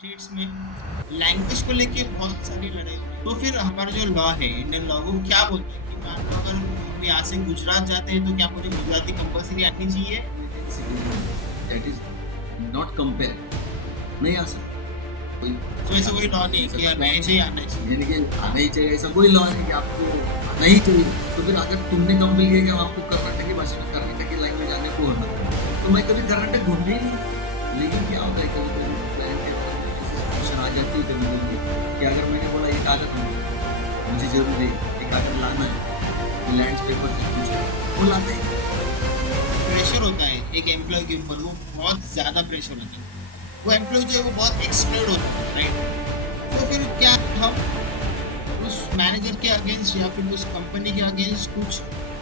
States में language को लेके बहुत सारी लड़ाई हो रही है। तो फिर हमारा जो लॉ है, इंडियन लॉ, वो क्या बोलता है कि मान लो अगर हम यहाँ से गुजरात जाते हैं तो क्या मुझे गुजराती कंपलसरी आनी चाहिए? Citizen that is not compare नहीं आ सकता कोई तो ऐसा कोई लॉ नहीं है ऐसा कि कोई यार लॉ ऐसे ही आना चाहिए। यानी कि आना ही चाहिए ऐसा कोई लॉ नहीं कि आपको आना ही चाहिए। तो फिर अगर तुमने कंपेल किया कि आपको कर्नाटकी भाषा में कर्नाटकी लैंग्वेज आने को होना तो मैं कभी कर्नाटक घूमने ही नहीं। लेकिन क्या होता है कभी कभी प्लान के अंदर सिचुएशन आ जाती है कभी कभी कि अगर मैंने बोला ये कागज मुझे जरूर है ये कागज लाना है लैंड पेपर से कुछ वो लाते हैं। प्रेशर होता है एक एम्प्लॉय के ऊपर, वो बहुत ज़्यादा प्रेशर होता है। वो एम्प्लॉय जो है वो बहुत एक्सप्लोर होता है, राइट? तो फिर क्या हम उस मैनेजर के अगेंस्ट या फिर उस कंपनी के अगेंस्ट कुछ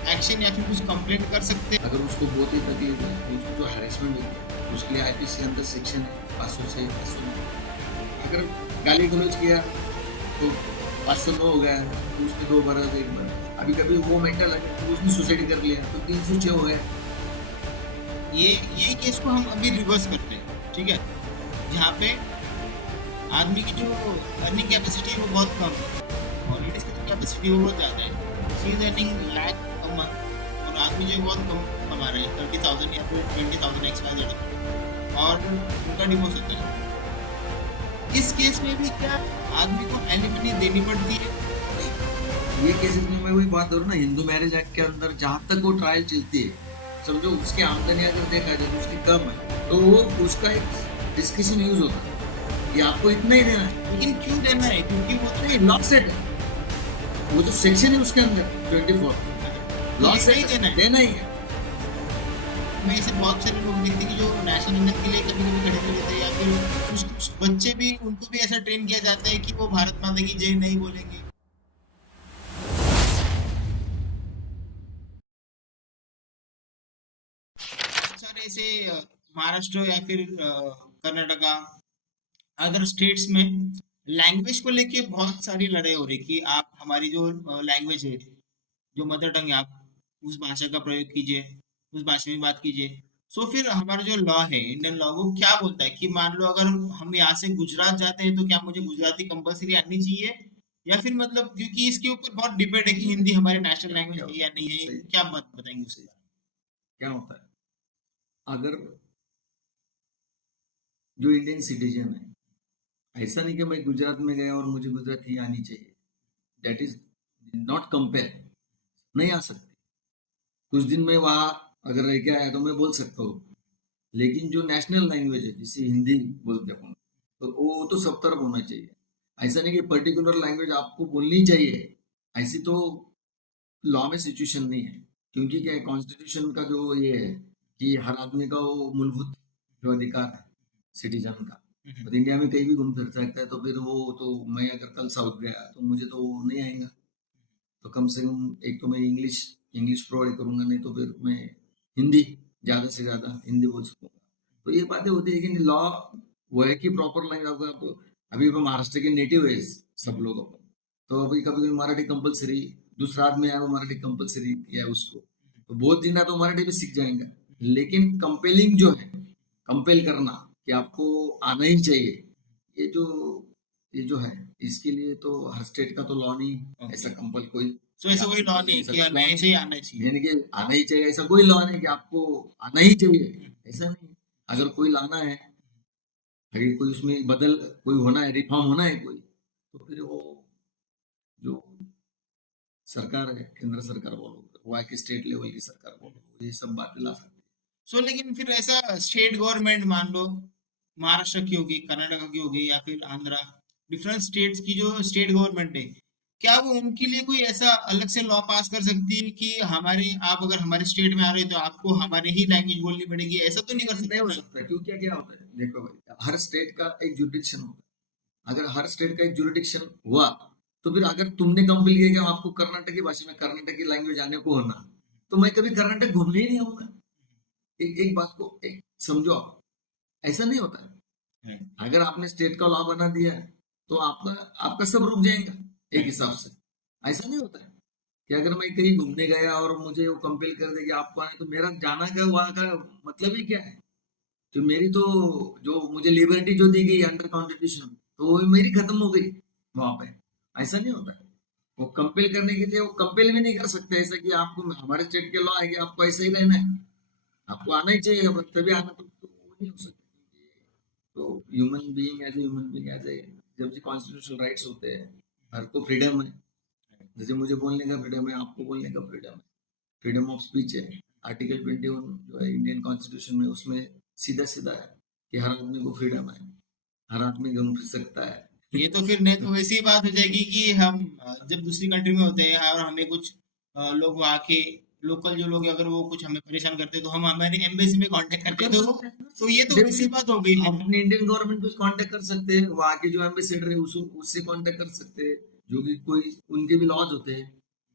एक्शन या फिर कुछ कंप्लेंट कर सकते हैं? अगर उसको बहुत ही तकलीफ है तो उसको जो हैरेसमेंट होती है उसके लिए आईपीसी अंदर सेक्शन है 500 से 500। अगर गाली गलौज किया तो 509 हो गया तो उसमें 2 बरस 1 बरस। अभी कभी वो मेंटल है तो उसने सुसाइड कर लिया तो 306 हो गया। ये केस को हम अभी रिवर्स करते हैं, ठीक है? जहाँ पे आदमी की जो अर्निंग कैपेसिटी है वो बहुत कम है और लेडीज की जो कैपेसिटी है वो बहुत ज़्यादा है। She is earning lakh a month और आदमी जो है बहुत कम कमा रहे हैं, 30,000 या फिर 20,000 एक्स्ट्रा जेड, और उनका डिवोर्स होता है। इस केस में भी क्या आदमी को एलिमनी देनी पड़ती है? ये केसेस में मैं वही बात करूँ ना हिंदू मैरिज एक्ट के अंदर जहाँ तक वो ट्रायल चलती है समझो उसकी आमदनी अगर देखा जाए तो उसकी कम है तो वो उसका एक डिस्कशन यूज होता है कि आपको इतना ही देना है। लेकिन क्यों देना है? क्योंकि वो तो नहीं लॉ सेट है वो जो सेक्शन है उसके अंदर 24 लॉ देना ही सेट देना है। देना ही है। मैं ऐसे बहुत सारे लोग देखते हैं कि जो नेशनल एंथम के लिए कभी कभी खड़े नहीं रहते, या फिर कुछ बच्चे भी, उनको भी ऐसा ट्रेन किया जाता है कि वो भारत माता की जय नहीं बोलेंगे। बहुत सारे ऐसे महाराष्ट्र या फिर कर्नाटका, अदर स्टेट्स में लैंग्वेज को लेके बहुत सारी लड़ाई हो रही है कि आप हमारी जो लैंग्वेज है, जो मदर टंग है, आप उस भाषा का प्रयोग कीजिए, उस भाषा में बात कीजिए। सो फिर हमारा जो लॉ है, इंडियन लॉ, वो क्या बोलता है कि मान लो अगर हम यहाँ से गुजरात जाते हैं तो क्या मुझे गुजराती कंपलसरी आनी चाहिए? या फिर मतलब, क्योंकि इसके ऊपर बहुत डिबेट है कि हिंदी हमारी नेशनल क्या लैंग्वेज क्या है या नहीं है, सही क्या बात बताएंगे उसके सही बारे क्या होता है अगर जो इंडियन सिटीजन है ऐसा नहीं कि मैं गुजरात में गया और मुझे गुजराती आनी चाहिए दैट इज नॉट कंपेयर नहीं आ सकती। कुछ दिन में वहाँ अगर रह के आया तो मैं बोल सकता हूँ लेकिन जो नेशनल लैंग्वेज है जिसे हिंदी बोलते हैं अपन तो वो तो सब तरफ होना चाहिए। ऐसा नहीं कि पर्टिकुलर लैंग्वेज आपको बोलनी चाहिए ऐसी तो लॉ में सिचुएशन नहीं है। क्योंकि क्या है कॉन्स्टिट्यूशन का जो ये है कि हर आदमी का वो मूलभूत जो अधिकार है सिटीजन का में। और इंडिया में कहीं भी घूम फिर सकता है तो फिर वो तो मैं अगर कल साउथ गया तो मुझे तो वो नहीं आएगा। तो कम से कम एक तो मैं इंग्लिश इंग्लिश प्रोवाइड करूंगा नहीं तो फिर मैं हिंदी ज्यादा से ज्यादा हिंदी बोल सकूंगा। तो ये बातें होती है लेकिन लॉ वो है कि प्रॉपर लैंग्वेज आपको अभी तो महाराष्ट्र के नेटिव है सब लोग अपन तो अभी कभी कभी मराठी कंपलसरी दूसरा आदमी आया वो मराठी कंपलसरी किया है उसको तो बहुत दिन तो मराठी भी सीख जाएंगे। लेकिन कंपेलिंग जो है कंपेल करना कि आपको आना ही चाहिए ये जो ये जो है इसके लिए तो हर स्टेट का तो लॉ नहीं ऐसा ओके। कंपल कोई सो ऐसा कोई आपको लॉ कर नहीं दे है ऐसा कि कोई यार लॉ मैं ऐसे ही आना चाहिए? यानी कि आना ही चाहिए ऐसा कोई लॉ नहीं कि आपको आना ही चाहिए ऐसा नहीं। सो अगर कोई लाना है अगर कोई उसमें बदल कोई होना है रिफॉर्म होना है कोई तो फिर वो जो सरकार है केंद्र सरकार बोलो वहाँ की स्टेट लेवल की सरकार बोलो ये सब बातें ला सकती सो लेकिन फिर ऐसा स्टेट गवर्नमेंट, मान लो महाराष्ट्र की होगी, कर्नाटक की होगी, या फिर आंध्रा, डिफरेंट स्टेट्स की जो स्टेट गवर्नमेंट है, क्या वो उनके लिए कोई ऐसा अलग से लॉ पास कर सकती है कि हमारे, आप अगर हमारे स्टेट में आ रहे हो तो आपको हमारे ही लैंग्वेज बोलनी पड़ेगी? ऐसा तो नहीं कर है। नहीं हो सकती ना? सकता क्योंकि क्या क्या होता है देखो भाई हर स्टेट का एक जुरिडिक्शन होता है। अगर हर स्टेट का एक जुरिडिक्शन हुआ तो फिर अगर तुमने कंपेल किया कि आपको कर्नाटकी भाषा में कर्नाटकी लैंग्वेज आने को होना तो मैं कभी कर्नाटक घूमने ही नहीं आऊंगा। एक बात को एक समझो आप ऐसा नहीं होता है। अगर आपने स्टेट का लॉ बना दिया है तो आपका आपका सब रुक जाएगा एक हिसाब से। ऐसा नहीं होता है कि अगर मैं कहीं घूमने गया और मुझे वो कंपेल कर दे कि आपको आना है तो मेरा जाना का वहां का मतलब ही क्या है। तो मेरी तो जो मुझे लिबर्टी जो दी गई अंडर कॉन्स्टिट्यूशन, तो वो मेरी खत्म हो गई वहां पे। ऐसा नहीं होता है। वो कंपेल करने के लिए वो कंपेल भी नहीं कर सकते ऐसा कि आपको, हमारे स्टेट के लॉ है कि आपको ऐसा ही रहना है, आपको आना ही चाहिए, अब तभी आना, तो वो नहीं हो सकता। तो human being as a human being as a, जब से कॉन्स्टिट्यूशनल राइट्स होते हैं, हर को फ्रीडम है। जैसे मुझे बोलने का फ्रीडम है, आपको बोलने का फ्रीडम है, फ्रीडम ऑफ स्पीच है। आर्टिकल 21 जो है इंडियन कॉन्स्टिट्यूशन में, उसमें सीधा सीधा है कि हर आदमी को फ्रीडम है, हर आदमी घूम फिर सकता है। ये तो फिर नहीं तो वैसी बात हो जाएगी कि हम जब दूसरी कंट्री में होते हैं और हमें कुछ लोग वहाँ के लोकल जो लोग हैं, अगर वो कुछ हमें परेशान करते हैं तो हम हमारी एम्बेसी में कांटेक्ट करते कर हैं, सकते हैं, कर तो ये सकते तो हैं। वैसी बात हो गई है। आप अपनी इंडियन गवर्नमेंट को कांटेक्ट कर सकते हैं, वहाँ के जो एम्बेसडर है उससे कांटेक्ट कर सकते हैं, जो कि कोई उनके भी लॉज होते हैं।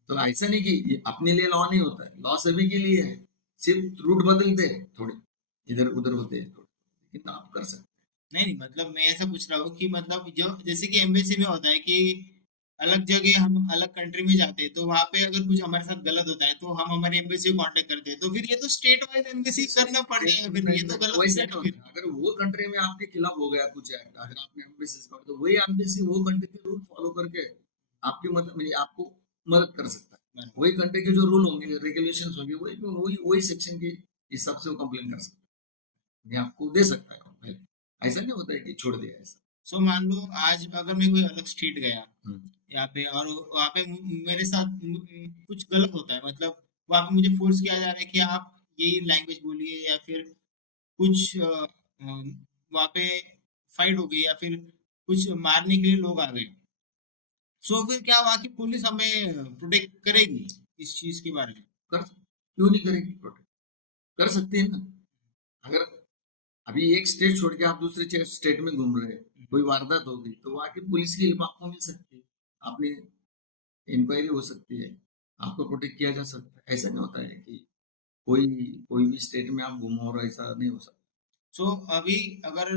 तो ऐसा नहीं कि ये अपने लिए लॉ नहीं होता है, लॉ सभी के लिए है, सिर्फ रूट बदलते हैं थोड़े, इधर उधर होते हैं थोड़े, लेकिन आप कर सकते नहीं नहीं, मतलब मैं ऐसा पूछ रहा हूँ कि मतलब जो जैसे कि एम्बेसी में होता है कि अलग जगह हम अलग कंट्री में जाते हैं, तो वहां पे अगर कुछ हमारे साथ गलत होता है तो हम हमारे एम्बेसी को कांटेक्ट करते हैं, तो फिर ये तो स्टेट वाइज एम्बेसी करना हैं। पड़ेगा, फिर ये तो गलत हो वैसे गया नहीं ना फिर। होता है। अगर वो कंट्री में आपके खिलाफ हो गया कुछ एक्ट, अगर आपने एम्बेसी से तो वही एम्बेसी वो कंट्री के रूल फॉलो करके आपकी मदद, मतलब आपको मदद कर सकता है। बराबर। वही कंट्री के जो रूल होंगे, रेगुलेशंस होंगे, वही वही वही सेक्शन के हिसाब से वो कंप्लेन कर सकता है, ये आपको दे सकता है पहले। ऐसा नहीं होता है कि छोड़ दिया ऐसा। सो मान लो आज अगर मैं कोई अलग स्टेट गया हम्म। यहाँ पे, और वहाँ पे मेरे साथ कुछ गलत होता है, मतलब वहाँ पे मुझे फोर्स किया जा रहा है कि आप यही लैंग्वेज बोलिए, या फिर कुछ वहाँ पे फाइट हो गई, या फिर कुछ मारने के लिए लोग आ गए, सो फिर क्या वहाँ की पुलिस हमें प्रोटेक्ट करेगी इस चीज के बारे में? क्यों नहीं करेगी प्रोटेक्ट? कर सकते हैं ना। अगर अभी एक स्टेट छोड़ के आप दूसरे स्टेट में घूम रहे हैं, कोई वारदात होगी तो वहाँ की पुलिस की हेल्प आपको मिल सकती है, आपने इंक्वायरी हो सकती है, आपको प्रोटेक्ट किया जा सकता है। ऐसा नहीं होता है कि कोई कोई भी स्टेट में आप घूमो और ऐसा नहीं हो सकता। सो अभी अगर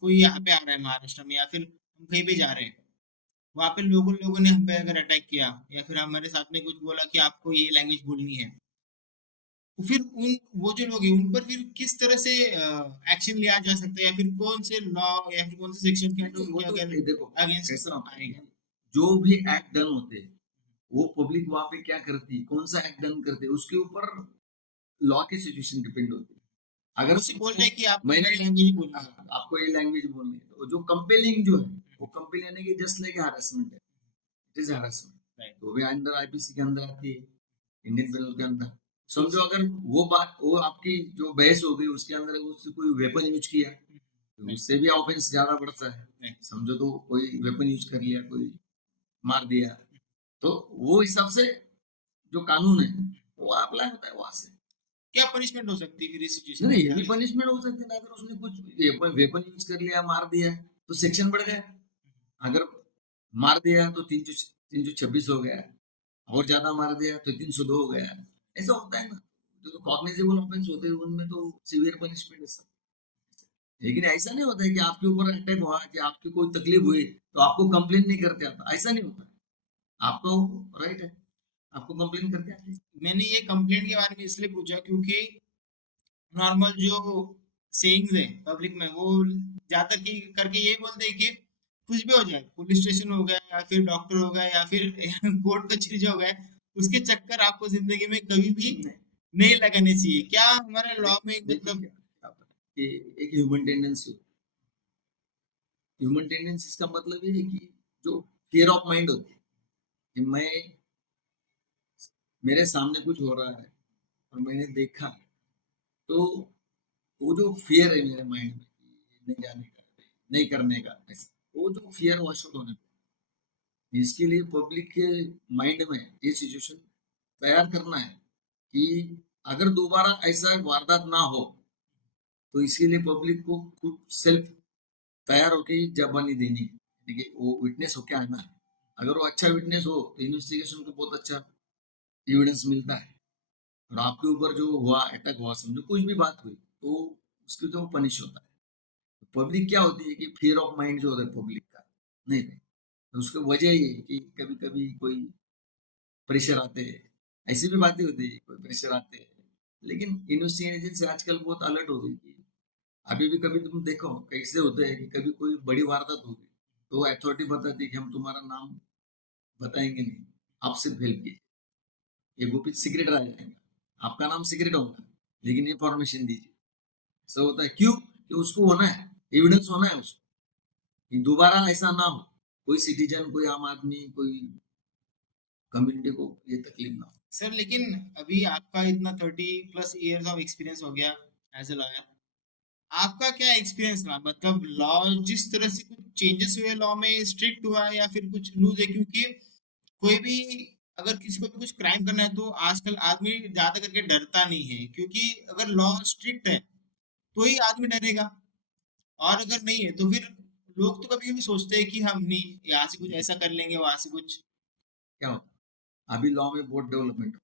कोई यहाँ पे आ रहा है महाराष्ट्र में, या फिर हम कहीं पे जा रहे हैं, वहाँ पे लोगों लोगों ने हम पे अगर अटैक किया, या फिर हमारे साथ में कुछ बोला कि आपको ये लैंग्वेज बोलनी है, तो फिर उन वो जो लोग हैं उन पर फिर किस तरह से एक्शन लिया जा सकता है, या फिर कौन से लॉ या फिर कौन से सेक्शन के अंडर नहीं, वो उनके तो अगर देखो अगेंस्ट कैसा होता है आएगा? कि जो भी एक्ट डन होते हैं, वो पब्लिक वहां पे क्या करती है, कौन सा एक्ट डन करते हैं, उसके ऊपर लॉ की सिचुएशन डिपेंड होती है। हम अगर उसे बोल तुमको, रहे हैं कि आपको मैंने, हमारी लैंग्वेज ही बोलनी है। आपको ये लैंग्वेज बोलनी है, तो जो कंपेलिंग जो है, वो कंपेल यानी कि जस्ट लाइक हरासमेंट है, इट इज हरासमेंट। राइट। तो भी अंदर आईपीसी के अंदर आती है, इंडियन पेनल के अंदर। सो समझो अगर वो बात, वो आपकी जो बहस हो गई उसके अंदर उससे कोई वेपन यूज किया, तो राइट। उससे भी ऑफेंस ज्यादा बढ़ता है। राइट। समझो तो कोई वेपन यूज कर लिया, कोई मार दिया, तो वो हिसाब से जो कानून है वो अप्लाई होता है वहां से। क्या पनिशमेंट हो सकती है फिर इस नहीं सिचुएशन नहीं, में ये क्या? भी पनिशमेंट हो सकती है। अगर उसने कुछ वेपन यूज कर लिया, मार दिया, तो सेक्शन बढ़ गया। अगर मार दिया तो 326 हो गया, और ज्यादा मार दिया तो 302 हो गया। ऐसा होता है ना, जो कॉग्निजेबल ऑफेंस होते हैं उनमें तो सिवियर पनिशमेंट है सब। लेकिन ऐसा नहीं होता है कि आपके ऊपर अटैक हुआ, कि आपकी कोई तकलीफ हुई तो आपको कंप्लेन नहीं करते आता, ऐसा नहीं होता। आपको राइट है, आपको कंप्लेन करके आते हैं। मैंने ये कंप्लेंट के बारे में इसलिए पूछा क्योंकि नॉर्मल जो सेइंग्स है पब्लिक में, वो ज्यादातर की करके यही बोलते हैं कि कुछ भी हो जाए, पुलिस स्टेशन हो गया या फिर डॉक्टर हो गया या फिर कोर्ट कचहरी जो हो गया, उसके चक्कर आपको जिंदगी में कभी भी नहीं, नहीं लगाने चाहिए। क्या हमारे लॉ में देखिए मतलब? क्या कि एक ह्यूमन टेंडेंसी, ह्यूमन टेंडेंसी का मतलब ये है कि जो फियर ऑफ माइंड होती है, कि मैं, मेरे सामने कुछ हो रहा है और मैंने देखा, तो वो जो फियर है मेरे माइंड में कि नहीं जाने का, नहीं करने का, ऐसा वो जो फियर वॉश आउट होने पे, इसके लिए पब्लिक के माइंड में ये सिचुएशन तैयार करना है कि अगर दोबारा ऐसा वारदात ना हो, तो इसके लिए पब्लिक को खुद सेल्फ तैयार होके जबानी देनी है। देखिए वो विटनेस होके आना है। अगर वो अच्छा विटनेस हो तो इन्वेस्टिगेशन को बहुत अच्छा एविडेंस मिलता है, और आपके ऊपर जो हुआ, अटैक हुआ, समझो कुछ भी बात हुई, तो उसके तो पनिश होता है। पब्लिक क्या होती है कि फियर ऑफ माइंड जो होता है पब्लिक का, नहीं नहीं, तो उसकी वजह ये है कि कभी कभी कोई प्रेशर आते हैं, ऐसी भी बातें होती है, कोई प्रेशर आते हैं। लेकिन इन्वेस्टिगेशन से आजकल बहुत अलर्ट हो गई कि अभी भी कभी तुम देखो कैसे होते हैं कि कभी कोई बड़ी वारदात होगी तो अथॉरिटी बताती है कि हम तुम्हारा नाम बताएंगे नहीं, आप सिर्फ हेल्प कीजिए, ये गुपित सीक्रेट रह जाएगा, आपका नाम सीक्रेट होगा लेकिन इंफॉर्मेशन दीजिए। ऐसा होता है क्यों? कि उसको होना है, एविडेंस होना है उसको, कि दोबारा ऐसा ना हो, कोई सिटीजन, कोई आम आदमी, कोई कम्युनिटी को ये तकलीफ ना हो। सर लेकिन अभी आपका इतना 30+ इयर्स ऑफ एक्सपीरियंस हो गया एज ए लॉयर, आपका क्या एक्सपीरियंस रहा? मतलब लॉ जिस तरह से कुछ चेंजेस हुए लॉ में, स्ट्रिक्ट हुआ है या फिर कुछ लूज है? क्योंकि कोई भी अगर किसी को भी कुछ क्राइम करना है तो आजकल आदमी ज्यादा करके डरता नहीं है, क्योंकि अगर लॉ स्ट्रिक्ट है तो ही आदमी डरेगा, और अगर नहीं है तो फिर लोग तो कभी कभी सोचते हैं कि हम नहीं, यहाँ से कुछ ऐसा कर लेंगे, वहां से कुछ। क्या होता है अभी लॉ में बहुत डेवलपमेंट,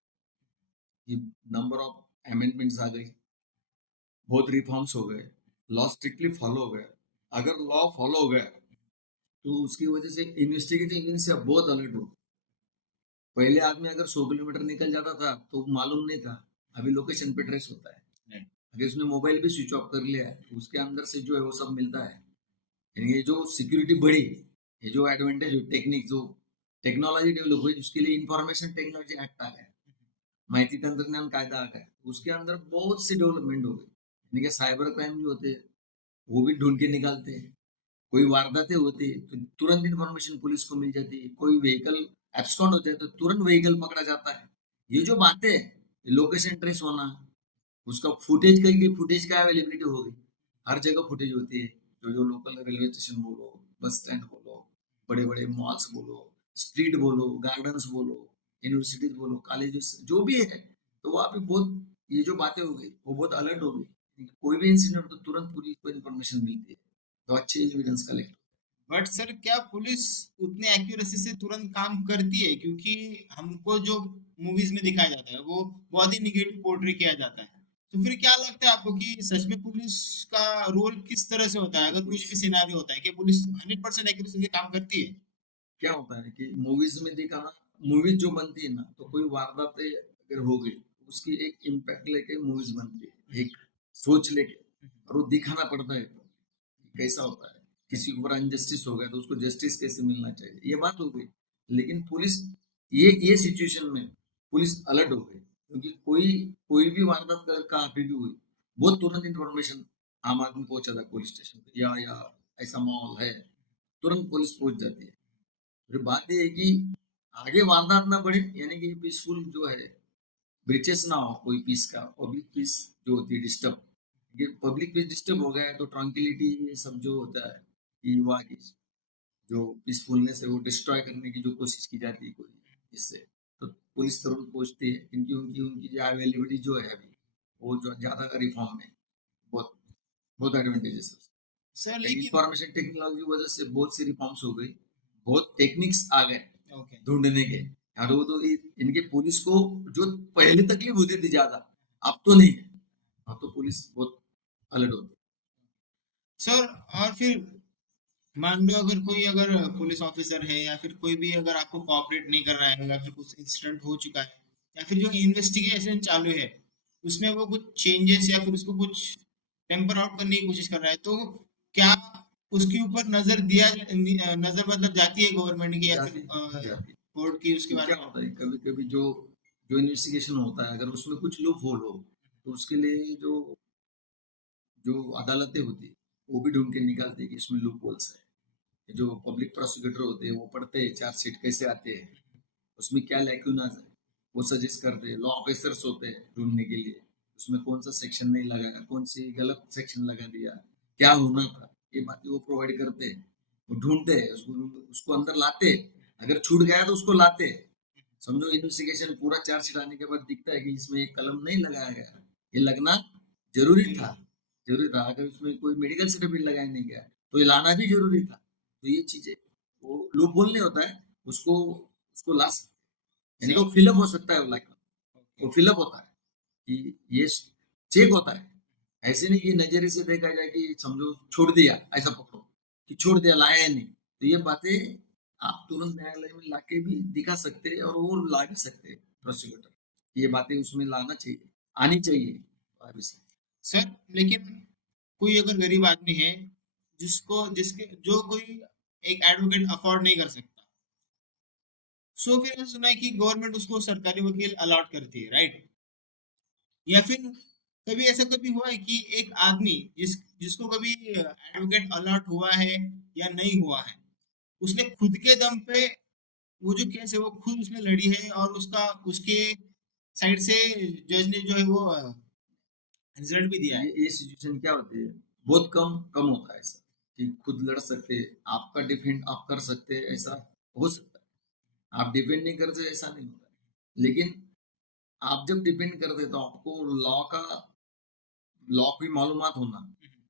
नंबर ऑफ अमेंडमेंट्स आ गई, बहुत रिफॉर्म्स हो गए, लॉ स्ट्रिक्टली फॉलो हो गया। अगर लॉ फॉलो हो गया तो उसकी वजह से इन्वेस्टिगेटिव एजेंसी अब बहुत अलर्ट हो। पहले आदमी अगर 100 किलोमीटर निकल जाता था तो मालूम नहीं था, अभी लोकेशन पे ट्रेस होता है। Right. अगर उसने मोबाइल भी स्विच ऑफ कर लिया है तो उसके अंदर से जो है वो सब मिलता है। यानी ये जो सिक्योरिटी बढ़ी, ये जो एडवांटेज टेक्निक, जो टेक्नोलॉजी डेवलप हुई, उसके लिए इंफॉर्मेशन टेक्नोलॉजी एक्ट आ गया, माहिती तंत्रज्ञान कायदा आ गया, उसके अंदर बहुत सी डेवलपमेंट हो गई। यानी कि साइबर क्राइम जो होते हैं वो भी ढूंढ के निकालते हैं, कोई वारदातें होती है तो तुरंत इंफॉर्मेशन पुलिस को मिल जाती है, कोई व्हीकल एब्सकॉन्ड हो जाए तो तुरंत व्हीकल पकड़ा जाता है। ये जो बातें हैं, लोकेशन ट्रेस होना, उसका फुटेज, कहीं कहीं फुटेज का अवेलेबिलिटी हो गई, हर जगह फुटेज होती है। जो जो लोकल रेलवे स्टेशन बोलो, बस स्टैंड बोलो, बड़े बड़े मॉल्स बोलो, स्ट्रीट बोलो, गार्डन्स बोलो, यूनिवर्सिटीज बोलो, कॉलेजेस जो भी है, तो वहाँ पे बहुत ये जो बातें हो गई वो बहुत अलर्ट हो गई। कोई भी इंसिडेंट तो तुरंत पुलिस को इन्फॉर्मेशन मिलती है, तो अच्छे एविडेंस कलेक्ट। बट सर क्या पुलिस उतनी एक्यूरेसी से तुरंत काम करती है? क्योंकि हमको जो मूवीज में दिखाया जाता है वो बहुत ही निगेटिव पोर्ट्रे किया जाता है। तो फिर क्या लगता है आपको कि सच में पुलिस का रोल किस तरह से होता है? अगर कुछ भी सिनारियो होता है कि पुलिस 100% एक्यूरेसी से काम करती है? क्या होता है कि मूवीज में देखा ना, मूवीज जो बनती है ना तो कोई वारदात अगर हो गई उसकी एक इम्पैक्ट लेके मूवीज बनती है, एक सोच लेके, और वो दिखाना पड़ता है कैसा होता है, किसी के ऊपर अनजस्टिस हो गया तो उसको जस्टिस कैसे मिलना चाहिए, ये बात हो गई। लेकिन पुलिस ये सिचुएशन में पुलिस अलर्ट हो गई, क्योंकि कोई कोई भी वारदात का अभी भी हुई, बहुत तुरंत इंफॉर्मेशन आम आदमी पहुंचा था पुलिस स्टेशन पे, या ऐसा माहौल है, तुरंत पुलिस पहुंच जाती है। फिर बात ये है कि आगे वारदात ना बढ़े, यानी कि पीसफुल जो है, ब्रीचेस ना हो कोई पीस का, पब्लिक पीस जो होती है डिस्टर्ब, ये पब्लिक पीस डिस्टर्ब हो गया है तो ट्रैंक्विलिटी ये सब जो होता है, ये युवा की जो पीसफुलनेस है वो डिस्ट्रॉय करने की जो कोशिश की जाती है कोई, इससे तो पुलिस तुरंत पहुंचती है, क्योंकि उनकी उनकी जो अवेलेबिलिटी जो है अभी, वो जो ज्यादा रिफॉर्म में बहुत बहुत एडवांटेजेस सर है। लेकिन इंफॉर्मेशन टेक्नोलॉजी की वजह से बहुत सी रिफॉर्म्स हो गई, बहुत टेक्निक्स आ गए ओके। ढूंढने के। और वो तो इनके पुलिस को जो पहले तकलीफ होती थी ज्यादा, अब तो नहीं है, अब तो पुलिस बहुत अलर्ट होती सर और फिर मान लो अगर कोई, अगर पुलिस ऑफिसर है या फिर कोई भी अगर आपको कोऑपरेट नहीं कर रहा है, या फिर कुछ इंसिडेंट हो चुका है, या फिर जो इन्वेस्टिगेशन चालू है उसमें वो कुछ चेंजेस या फिर उसको कुछ टेम्पर आउट करने की कोशिश कर रहा है, तो क्या उसके ऊपर नजर मतलब जाती है गवर्नमेंट की, या फिर जाती जाती कोर्ट की उसके तो बारे क्या में? होता है कभी कभी जो जो इन्वेस्टिगेशन होता है, अगर उसमें कुछ लूप होल हो तो उसके लिए जो जो अदालतें होती है वो भी ढूंढ के निकालती है कि इसमें लूप होल्स है। जो पब्लिक प्रोसिक्यूटर होते हैं वो पढ़ते हैं चार्जशीट कैसे आते हैं, उसमें क्या लैक्यूनाज है, वो सजेस्ट करते हैं। लॉ ऑफिसर्स होते हैं ढूंढने के लिए, उसमें कौन सा सेक्शन नहीं लगाया, कौन सी गलत सेक्शन लगा दिया, क्या होना था, ये बातें वो प्रोवाइड करते हैं। वो ढूंढते हैं उसको, उसको अंदर लाते हैं। अगर छूट गया तो उसको लाते हैं। समझो इन्वेस्टिगेशन पूरा चार्जशीट आने के बाद दिखता है कि इसमें एक कलम नहीं लगाया गया, ये लगना जरूरी था, जरूरी था। अगर उसमें कोई मेडिकल सर्टिफिकेट लगाया नहीं गया तो ये लाना भी जरूरी था। तो ये चीजें वो लूप होल नहीं होता है, उसको उसको ला सकते हैं। यानी कि सर वो फिलअप हो सकता है, वो लाइक ओके। वो फिलअप होता है कि ये चेक होता है। ऐसे नहीं कि नजरिए से देखा जाए कि समझो छोड़ दिया, ऐसा पकड़ो कि छोड़ दिया, लाया ही नहीं, तो ये बातें आप तुरंत न्यायालय में लाके भी दिखा सकते हैं, और वो ला भी सकते हैं प्रोसिक्यूटर, ये बातें उसमें लाना चाहिए, आनी चाहिए। सर लेकिन कोई अगर गरीब आदमी है जिसको जिसके जो कोई एक एडवोकेट अफोर्ड नहीं कर सकता, सो फिर मैंने सुना है कि गवर्नमेंट उसको सरकारी वकील अलॉट करती है, राइट? या फिर कभी ऐसा कभी हुआ है कि एक आदमी जिसको कभी एडवोकेट अलॉट हुआ है या नहीं हुआ है, उसने खुद के दम पे वो जो केस है वो खुद उसने लड़ी है और उसका उसके साइड से जज ने जो है वो रिजल्ट भी दिया है। ये सिचुएशन क्या होती है, बहुत कम कम होता है ऐसा कि खुद लड़ सकते, आपका डिफेंड आप कर सकते, ऐसा हो सकता है। आप डिपेंड नहीं करते ऐसा नहीं होता है। लेकिन आप जब डिपेंड करते तो आपको लॉ की मालूमात होना,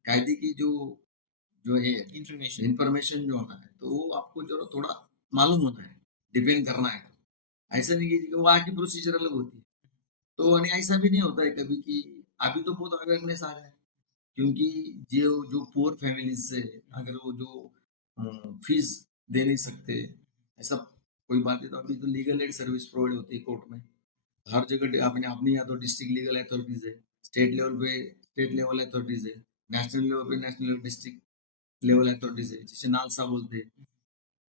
कायदे की जो जो है इंफॉर्मेशन। इंफॉर्मेशन जो होना है, तो वो आपको जो थोड़ा मालूम होना है, डिपेंड करना है। ऐसा नहीं कि वहाँ की प्रोसीजर अलग होती है। तो आणि ऐसा भी नहीं होता है कभी कि अभी तो बहुत अवेयरनेस आ गया है, क्योंकि जो जो पुअर फैमिलीज से अगर वो जो फीस दे नहीं सकते, ऐसा कोई बात है, तो अभी तो लीगल एड सर्विस प्रोवाइड होती है कोर्ट में हर जगह। अपने अपनी या तो डिस्ट्रिक्ट लीगल अथॉरिटीज है, स्टेट लेवल अथॉरिटीज है, नेशनल लेवल पे नेशनल डिस्ट्रिक्ट लेवल अथॉरिटीज है, जिसे नालसा बोलते हैं।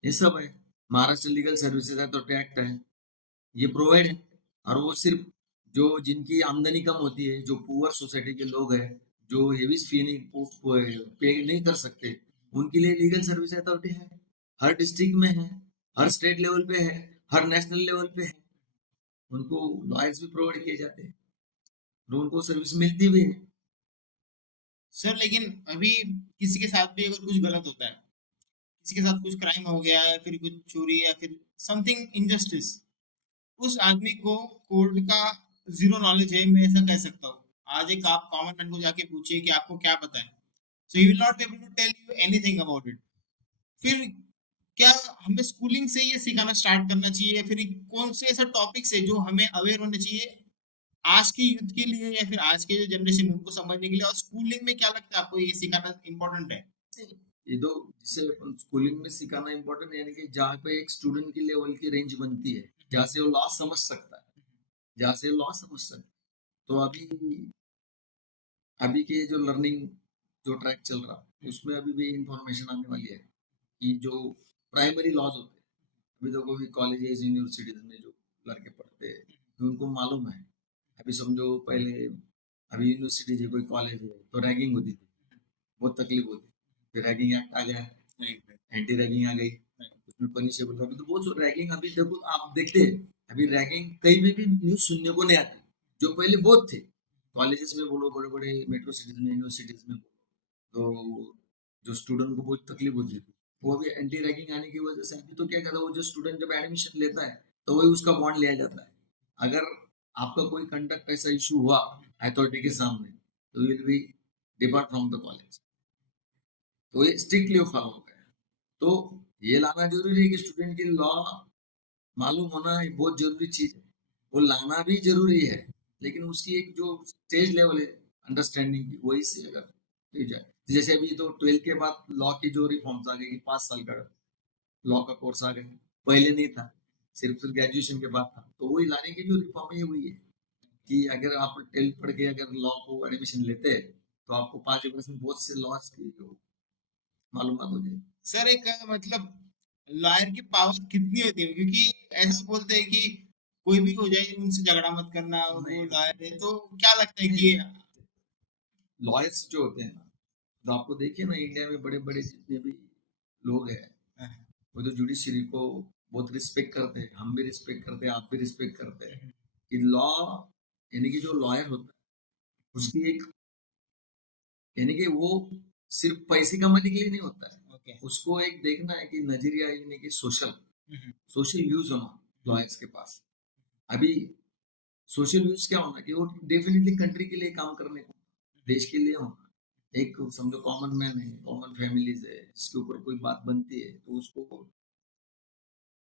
ये सब है। Maharashtra legal services authority act है, ये प्रोवाइड है। और वो सिर्फ जो जिनकी आमदनी कम होती है, जो पुअर सोसाइटी के लोग हैं, जो हेवी फी नहीं पे नहीं कर सकते, उनके लिए लीगल सर्विस अथॉरिटी है। हर डिस्ट्रिक्ट में है, हर स्टेट लेवल पे है, हर नेशनल लेवल पे है। उनको लॉयर्स भी प्रोवाइड किए जाते हैं और उनको सर्विस मिलती भी है। सर लेकिन अभी किसी के साथ भी अगर कुछ गलत होता है, किसी के साथ कुछ क्राइम हो गया या फिर कुछ चोरी या फिर समथिंग इनजस्टिस, उस आदमी को कोर्ट का जीरो नॉलेज है, मैं ऐसा कह सकता हूँ। आज एक आप कॉमन मैन को जाके पूछिए कि आपको क्या पता है, so he will not be able to tell you anything about it. फिर क्या हमें स्कूलिंग से ये सिखाना स्टार्ट करना चाहिए या फिर कौन से ऐसे टॉपिक्स है जो हमें अवेयर होने चाहिए आज की यूथ के लिए या फिर आज के जो जनरेशन है उनको समझने के लिए, और स्कूलिंग में क्या लगता है आपको ये सिखाना इम्पोर्टेंट है? ये तो जिसे स्कूलिंग में सिखाना इम्पोर्टेंट है, यानी कि जहाँ पे एक स्टूडेंट की लेवल की रेंज बनती है, जहाँ से वो लॉ समझ सकता है, जहाँ से लॉ समझ सकता है। तो अभी अभी के जो लर्निंग जो ट्रैक चल रहा है, उसमें अभी भी इंफॉर्मेशन आने वाली है कि जो प्राइमरी लॉज होते हैं, अभी तो कोई कॉलेजेस यूनिवर्सिटीज में जो लड़के पढ़ते हैं, तो उनको मालूम है। अभी समझो पहले, अभी यूनिवर्सिटी है कोई कॉलेज है तो रैगिंग होती थी, बहुत तकलीफ होती। फिर रैगिंग एक्ट आ गया, एंटी रैगिंग आ गई, उसमें पनिशेबल। अभी तो बहुत रैगिंग, अभी देखो आप देखते हैं, अभी रैगिंग कहीं भी न्यूज सुनने को नहीं आती, जो पहले बहुत थे। कॉलेजेस में बोलो, बड़े बड़े मेट्रो सिटीज में, यूनिवर्सिटीज में, तो जो स्टूडेंट को बहुत तकलीफ होती थी, वो अभी एंटी रैगिंग आने की वजह से अभी तो क्या कहता है, वो जो स्टूडेंट जब एडमिशन लेता है तो वही उसका बॉन्ड लिया जाता है। अगर आपका कोई कंडक्ट ऐसा इशू हुआ अथॉरिटी के सामने, तो will be depart from the college. तो ये स्ट्रिक्टली फॉलो हो गया। तो ये लाना जरूरी है कि स्टूडेंट की लॉ मालूम होना एक बहुत जरूरी चीज है। वो लाना भी जरूरी है, लेकिन उसकी एक जो स्टेज लेवल है अंडरस्टैंडिंग की, वही से अगर हो जाए। जैसे अभी तो 12 के बाद लॉ की जो रिफॉर्म्स आ गई कि 5 साल का लॉ का कोर्स आ गया, पहले नहीं था, सिर्फ ग्रेजुएशन के बाद था। तो वही लाने की जो रिफॉर्म है वही है कि अगर आप 12 पढ़ के अगर लॉ को एडमिशन लेते हैं, तो आपको 5 वर्ष में बहुत से लॉज की मालूमात हो जाए। सर एक मतलब लॉयर की पावर कितनी होती है, क्योंकि ऐसा बोलते हैं कि कोई भी हो जाए उनसे झगड़ा मत करना, वो नहीं लॉयर है, तो क्या लगता है कि नहीं, लॉयर्स जो होते हैं ना, तो आपको देखिए ना, इंडिया में बड़े बड़े जितने भी लोग हैं, वो तो जुडिशरी को बहुत रिस्पेक्ट करते हैं, हम भी रिस्पेक्ट करते हैं, आप भी रिस्पेक्ट करते हैं। कि लॉ, यानी कि जो लॉयर होता है उसकी एक, यानी कि वो सिर्फ पैसे कमाने के लिए नहीं होता है, ओके। उसको एक देखना है कि नजरिया, यानी कि सोशल सोशल व्यूज होना लॉयर्स के पास। अभी सोशल व्यूज क्या होना कि वो डेफिनेटली कंट्री के लिए काम करने को, देश के लिए होना। एक समझो कॉमन मैन है, कॉमन फैमिलीज है, जिसके ऊपर कोई बात बनती है, तो उसको,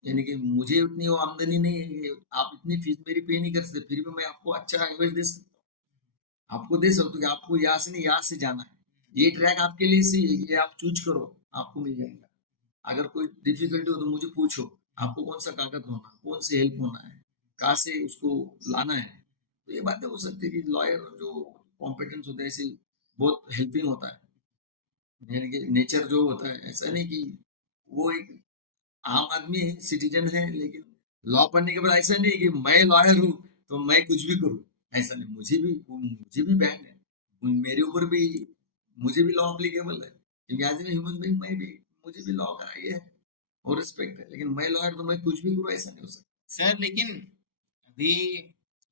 यानी कि मुझे उतनी वो आमदनी नहीं है कि आप इतनी फीस मेरी पे नहीं कर सकते, फिर भी मैं आपको अच्छा एडवाइस दे सकता हूँ, आपको दे सकता हूँ कि आपको यहाँ से नहीं यहाँ से जाना है, ये ट्रैक आपके लिए सही है, ये आप चूज करो, आपको मिल जाएगा। अगर कोई डिफिकल्टी हो तो मुझे पूछो, आपको कौन सा कागज होना, कौन सी हेल्प होना है, कहाँ से उसको लाना है। तो ये बातें हो सकती है कि लॉयर जो कॉम्पिटेंस होते हैं, ऐसे बहुत हेल्पिंग होता है, यानी कि नेचर जो होता है, ऐसा नहीं कि वो एक आम आदमी है, सिटीजन है, लेकिन लॉ पढ़ने के बाद ऐसा नहीं कि मैं लॉयर हूँ तो मैं कुछ भी करूँ, ऐसा नहीं। मुझे भी बैंड है, मेरे ऊपर भी, मुझे भी लॉ अप्लीकेबल है, क्योंकि एज ए ह्यूमन बीइंग मैं भी, मुझे भी लॉ का ये है और रिस्पेक्ट है, लेकिन मैं लॉयर तो मैं कुछ भी करूँ, ऐसा नहीं हो सकता। सर लेकिन अभी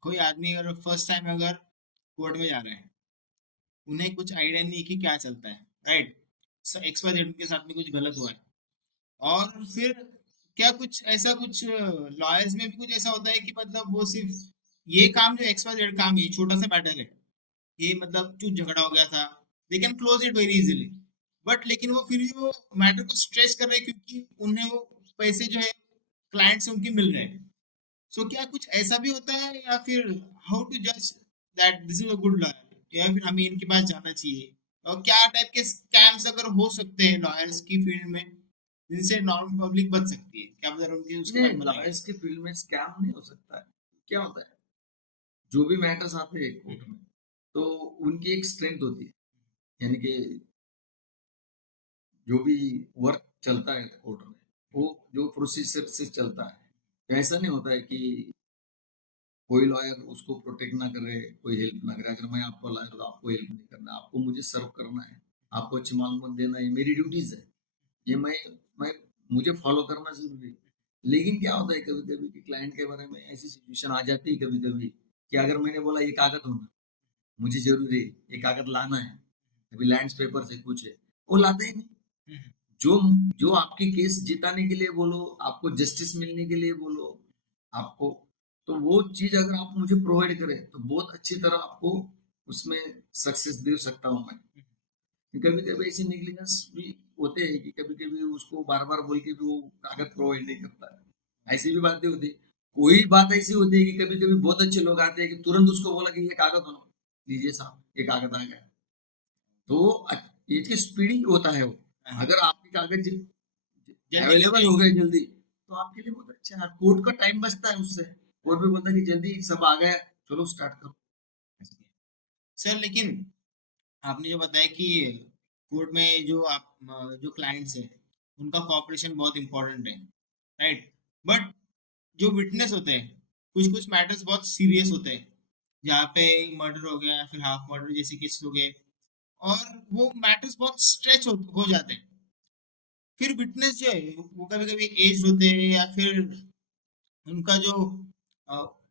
कोई आदमी अगर फर्स्ट टाइम अगर कोर्ट में जा रहे हैं, उन्हें कुछ आइडिया नहीं कि क्या चलता है, राइट? एक्स वाई जेड के साथ में कुछ गलत हुआ है, और फिर क्या कुछ ऐसा, कुछ लॉयर्स में भी कुछ ऐसा होता है कि मतलब वो सिर्फ ये काम जो एक्स वाई जेड काम है, ये छोटा सा मैटर है, ये मतलब कुछ झगड़ा हो गया था, they can close it very easily, but लेकिन वो फिर भी वो मैटर को स्ट्रेच कर रहे हैं क्योंकि उन्हें वो पैसे जो है क्लाइंट से उनके मिल रहे हैं। सो क्या कुछ ऐसा भी होता है, या फिर हाउ टू जज that this is a good lawyer, या फिर हमें इनके पास जाना चाहिए? और क्या टाइप के स्कैम्स अगर हो सकते हैं लॉयर्स की फील्ड में जिनसे नॉर्मल पब्लिक बच सकती है, क्या आप जरा उनके उसके नहीं, बारे में बताएंगे? लॉयर्स की फील्ड में स्कैम नहीं हो सकता है। क्या होता है, जो भी मैटर्स आते हैं कोर्ट में, तो उनकी एक स्ट्रेंथ होती है, यानी कि जो भी वर्क चलता है कोर्ट में, वो जो प्रोसीजर से चलता है, तो ऐसा नहीं होता है कि कोई लॉयर उसको प्रोटेक्ट ना करे, कोई हेल्प ना करे। अगर मैं आपको लॉयर तो आपको हेल्प नहीं करना, आपको मुझे सर्व करना है, आपको अच्छी मालूमात देना, ये मेरी ड्यूटीज है, ये मैं मुझे फॉलो करना जरूरी है। लेकिन क्या होता है कभी कभी कि क्लाइंट के बारे में ऐसी सिचुएशन आ जाती है कभी कभी कि अगर मैंने बोला ये कागज होना, मुझे जरूरी है, ये कागज लाना है, अभी लैंड पेपर से कुछ है, वो लाते ही नहीं। हम्म, जो जो आपकी केस जिताने के लिए बोलो, आपको जस्टिस मिलने के लिए बोलो, आपको, तो वो चीज अगर आप मुझे प्रोवाइड करें तो बहुत अच्छी तरह आपको उसमें सक्सेस दे सकता हूँ मैं। कभी कभी ऐसे नेग्लिजेंस भी होते हैं कि कभी कभी उसको बार बार बोल के भी वो कागज प्रोवाइड नहीं करता है, ऐसी भी बातें होती है। कोई बात ऐसी होती है कि कभी कभी बहुत अच्छे लोग आते हैं कि तुरंत उसको बोला कि ये कागज होना, लीजिए साहब ये कागज आ गया, तो ये चीज स्पीडी होता है वो। हाँ, अगर आपके कागज जल्दी अवेलेबल जल्दी हो गए जल्दी, तो आपके लिए बहुत अच्छा है, कोर्ट का टाइम बचता है उससे। कोर्ट भी बोलता है कि जल्दी सब आ गया, चलो स्टार्ट करो। सर लेकिन आपने जो बताया कि कोर्ट में जो आप जो क्लाइंट्स है उनका कोऑपरेशन बहुत इंपॉर्टेंट है, राइट? बट जो विटनेस होते हैं, कुछ कुछ मैटर्स बहुत सीरियस होते हैं, जहाँ पे मर्डर हो गया या फिर हाफ मर्डर जैसे केसेस हो गए, और वो मैटर्स बहुत स्ट्रेच हो जाते हैं। फिर विटनेस जो है वो कभी कभी एज होते हैं, या फिर उनका जो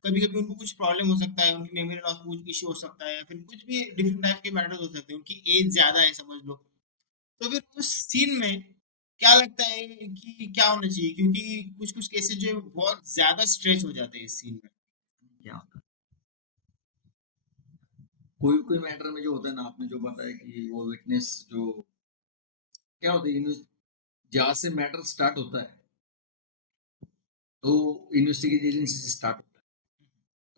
कभी कभी उनको कुछ प्रॉब्लम हो सकता है, उनकी मेमोरी लॉस कुछ इश्यू हो सकता है, या फिर कुछ भी डिफरेंट टाइप के मैटर्स हो सकते हैं, उनकी एज ज्यादा है समझ लो। तो फिर उस सीन में क्या लगता है कि क्या होना चाहिए, क्योंकि कुछ कुछ केसेस जो है बहुत ज्यादा स्ट्रेच हो जाते हैं इस सीन में। क्या होता है, कोई कोई मैटर में जो होता है ना, आपने जो बताया कि वो विटनेस जो, क्या होता है, जहाँ से मैटर स्टार्ट होता है तो इन्वेस्टिगेटिव एजेंसी से स्टार्ट होता है,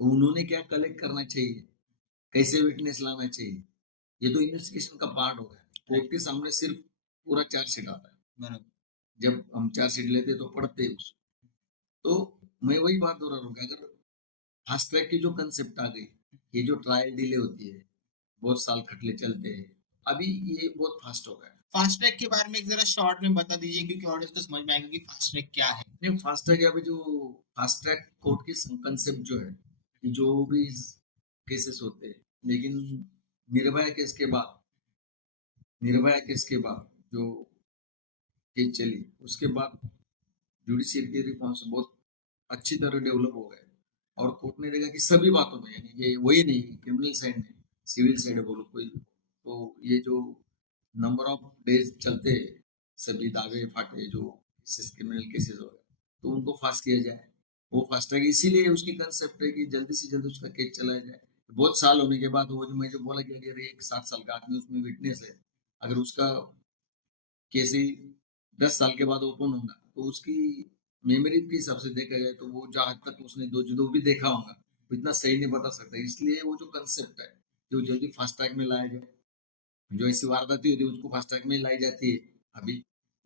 तो उन्होंने क्या कलेक्ट करना चाहिए, कैसे विटनेस लाना चाहिए, ये तो इन्वेस्टिगेशन का पार्ट हो गया। कोर्ट राइट, के सामने सिर्फ पूरा चार्जशीट आता है, बराबर। जब हम चार्जशीट लेते तो पढ़ते हैं उसको। तो मैं वही बात दोहरा रहा हूँ कि अगर फास्ट ट्रैक की जो कंसेप्ट आ गई, ये जो ट्रायल डिले होती है, बहुत साल खटले चलते हैं, अभी ये बहुत फास्ट हो गया है। फास्ट ट्रैक के बारे में एक जरा शॉर्ट में बता दीजिए, क्योंकि ऑडियंस को समझ में आएगा कि फास्ट ट्रैक क्या है। नहीं, फास्ट ट्रैक अभी जो फास्ट ट्रैक कोर्ट की कंसेप्ट जो है कि जो भी केसेस होते हैं, लेकिन निर्भया केस के बाद, निर्भया केस के बाद जो केस चली, उसके बाद जुडिशियल के रिफॉर्म्स बहुत अच्छी तरह डेवलप हो गए, और कोर्ट ने देखा कि सभी बातों में, यानी कि वही नहीं क्रिमिनल साइड में, सिविल साइड बोलो कोई भी, तो ये जो नंबर ऑफ डेज चलते हैं, सभी दावे फाटे जो केसेस, क्रिमिनल केसेस हो गए, तो उनको फास्ट किया जाए। वो फास्ट ट्रैक इसीलिए उसकी कंसेप्ट है कि जल्दी से जल्दी उसका केस चलाया जाए। बहुत साल होने के बाद वो जो मैं जो बोला कि अगर एक 60 साल का आदमी उसमें विटनेस है, अगर उसका केस ही 10 साल के बाद ओपन होगा, तो उसकी मेमोरी के हिसाब से देखा जाए तो वो जहाँ तक उसने जो भी देखा होगा वो इतना सही नहीं बता सकता। इसलिए वो जो कंसेप्ट है जो जल्दी फास्ट ट्रैक में लाया जाए, जो ऐसी वारदातें होती है उसको फास्ट ट्रैक में लाई जाती है। अभी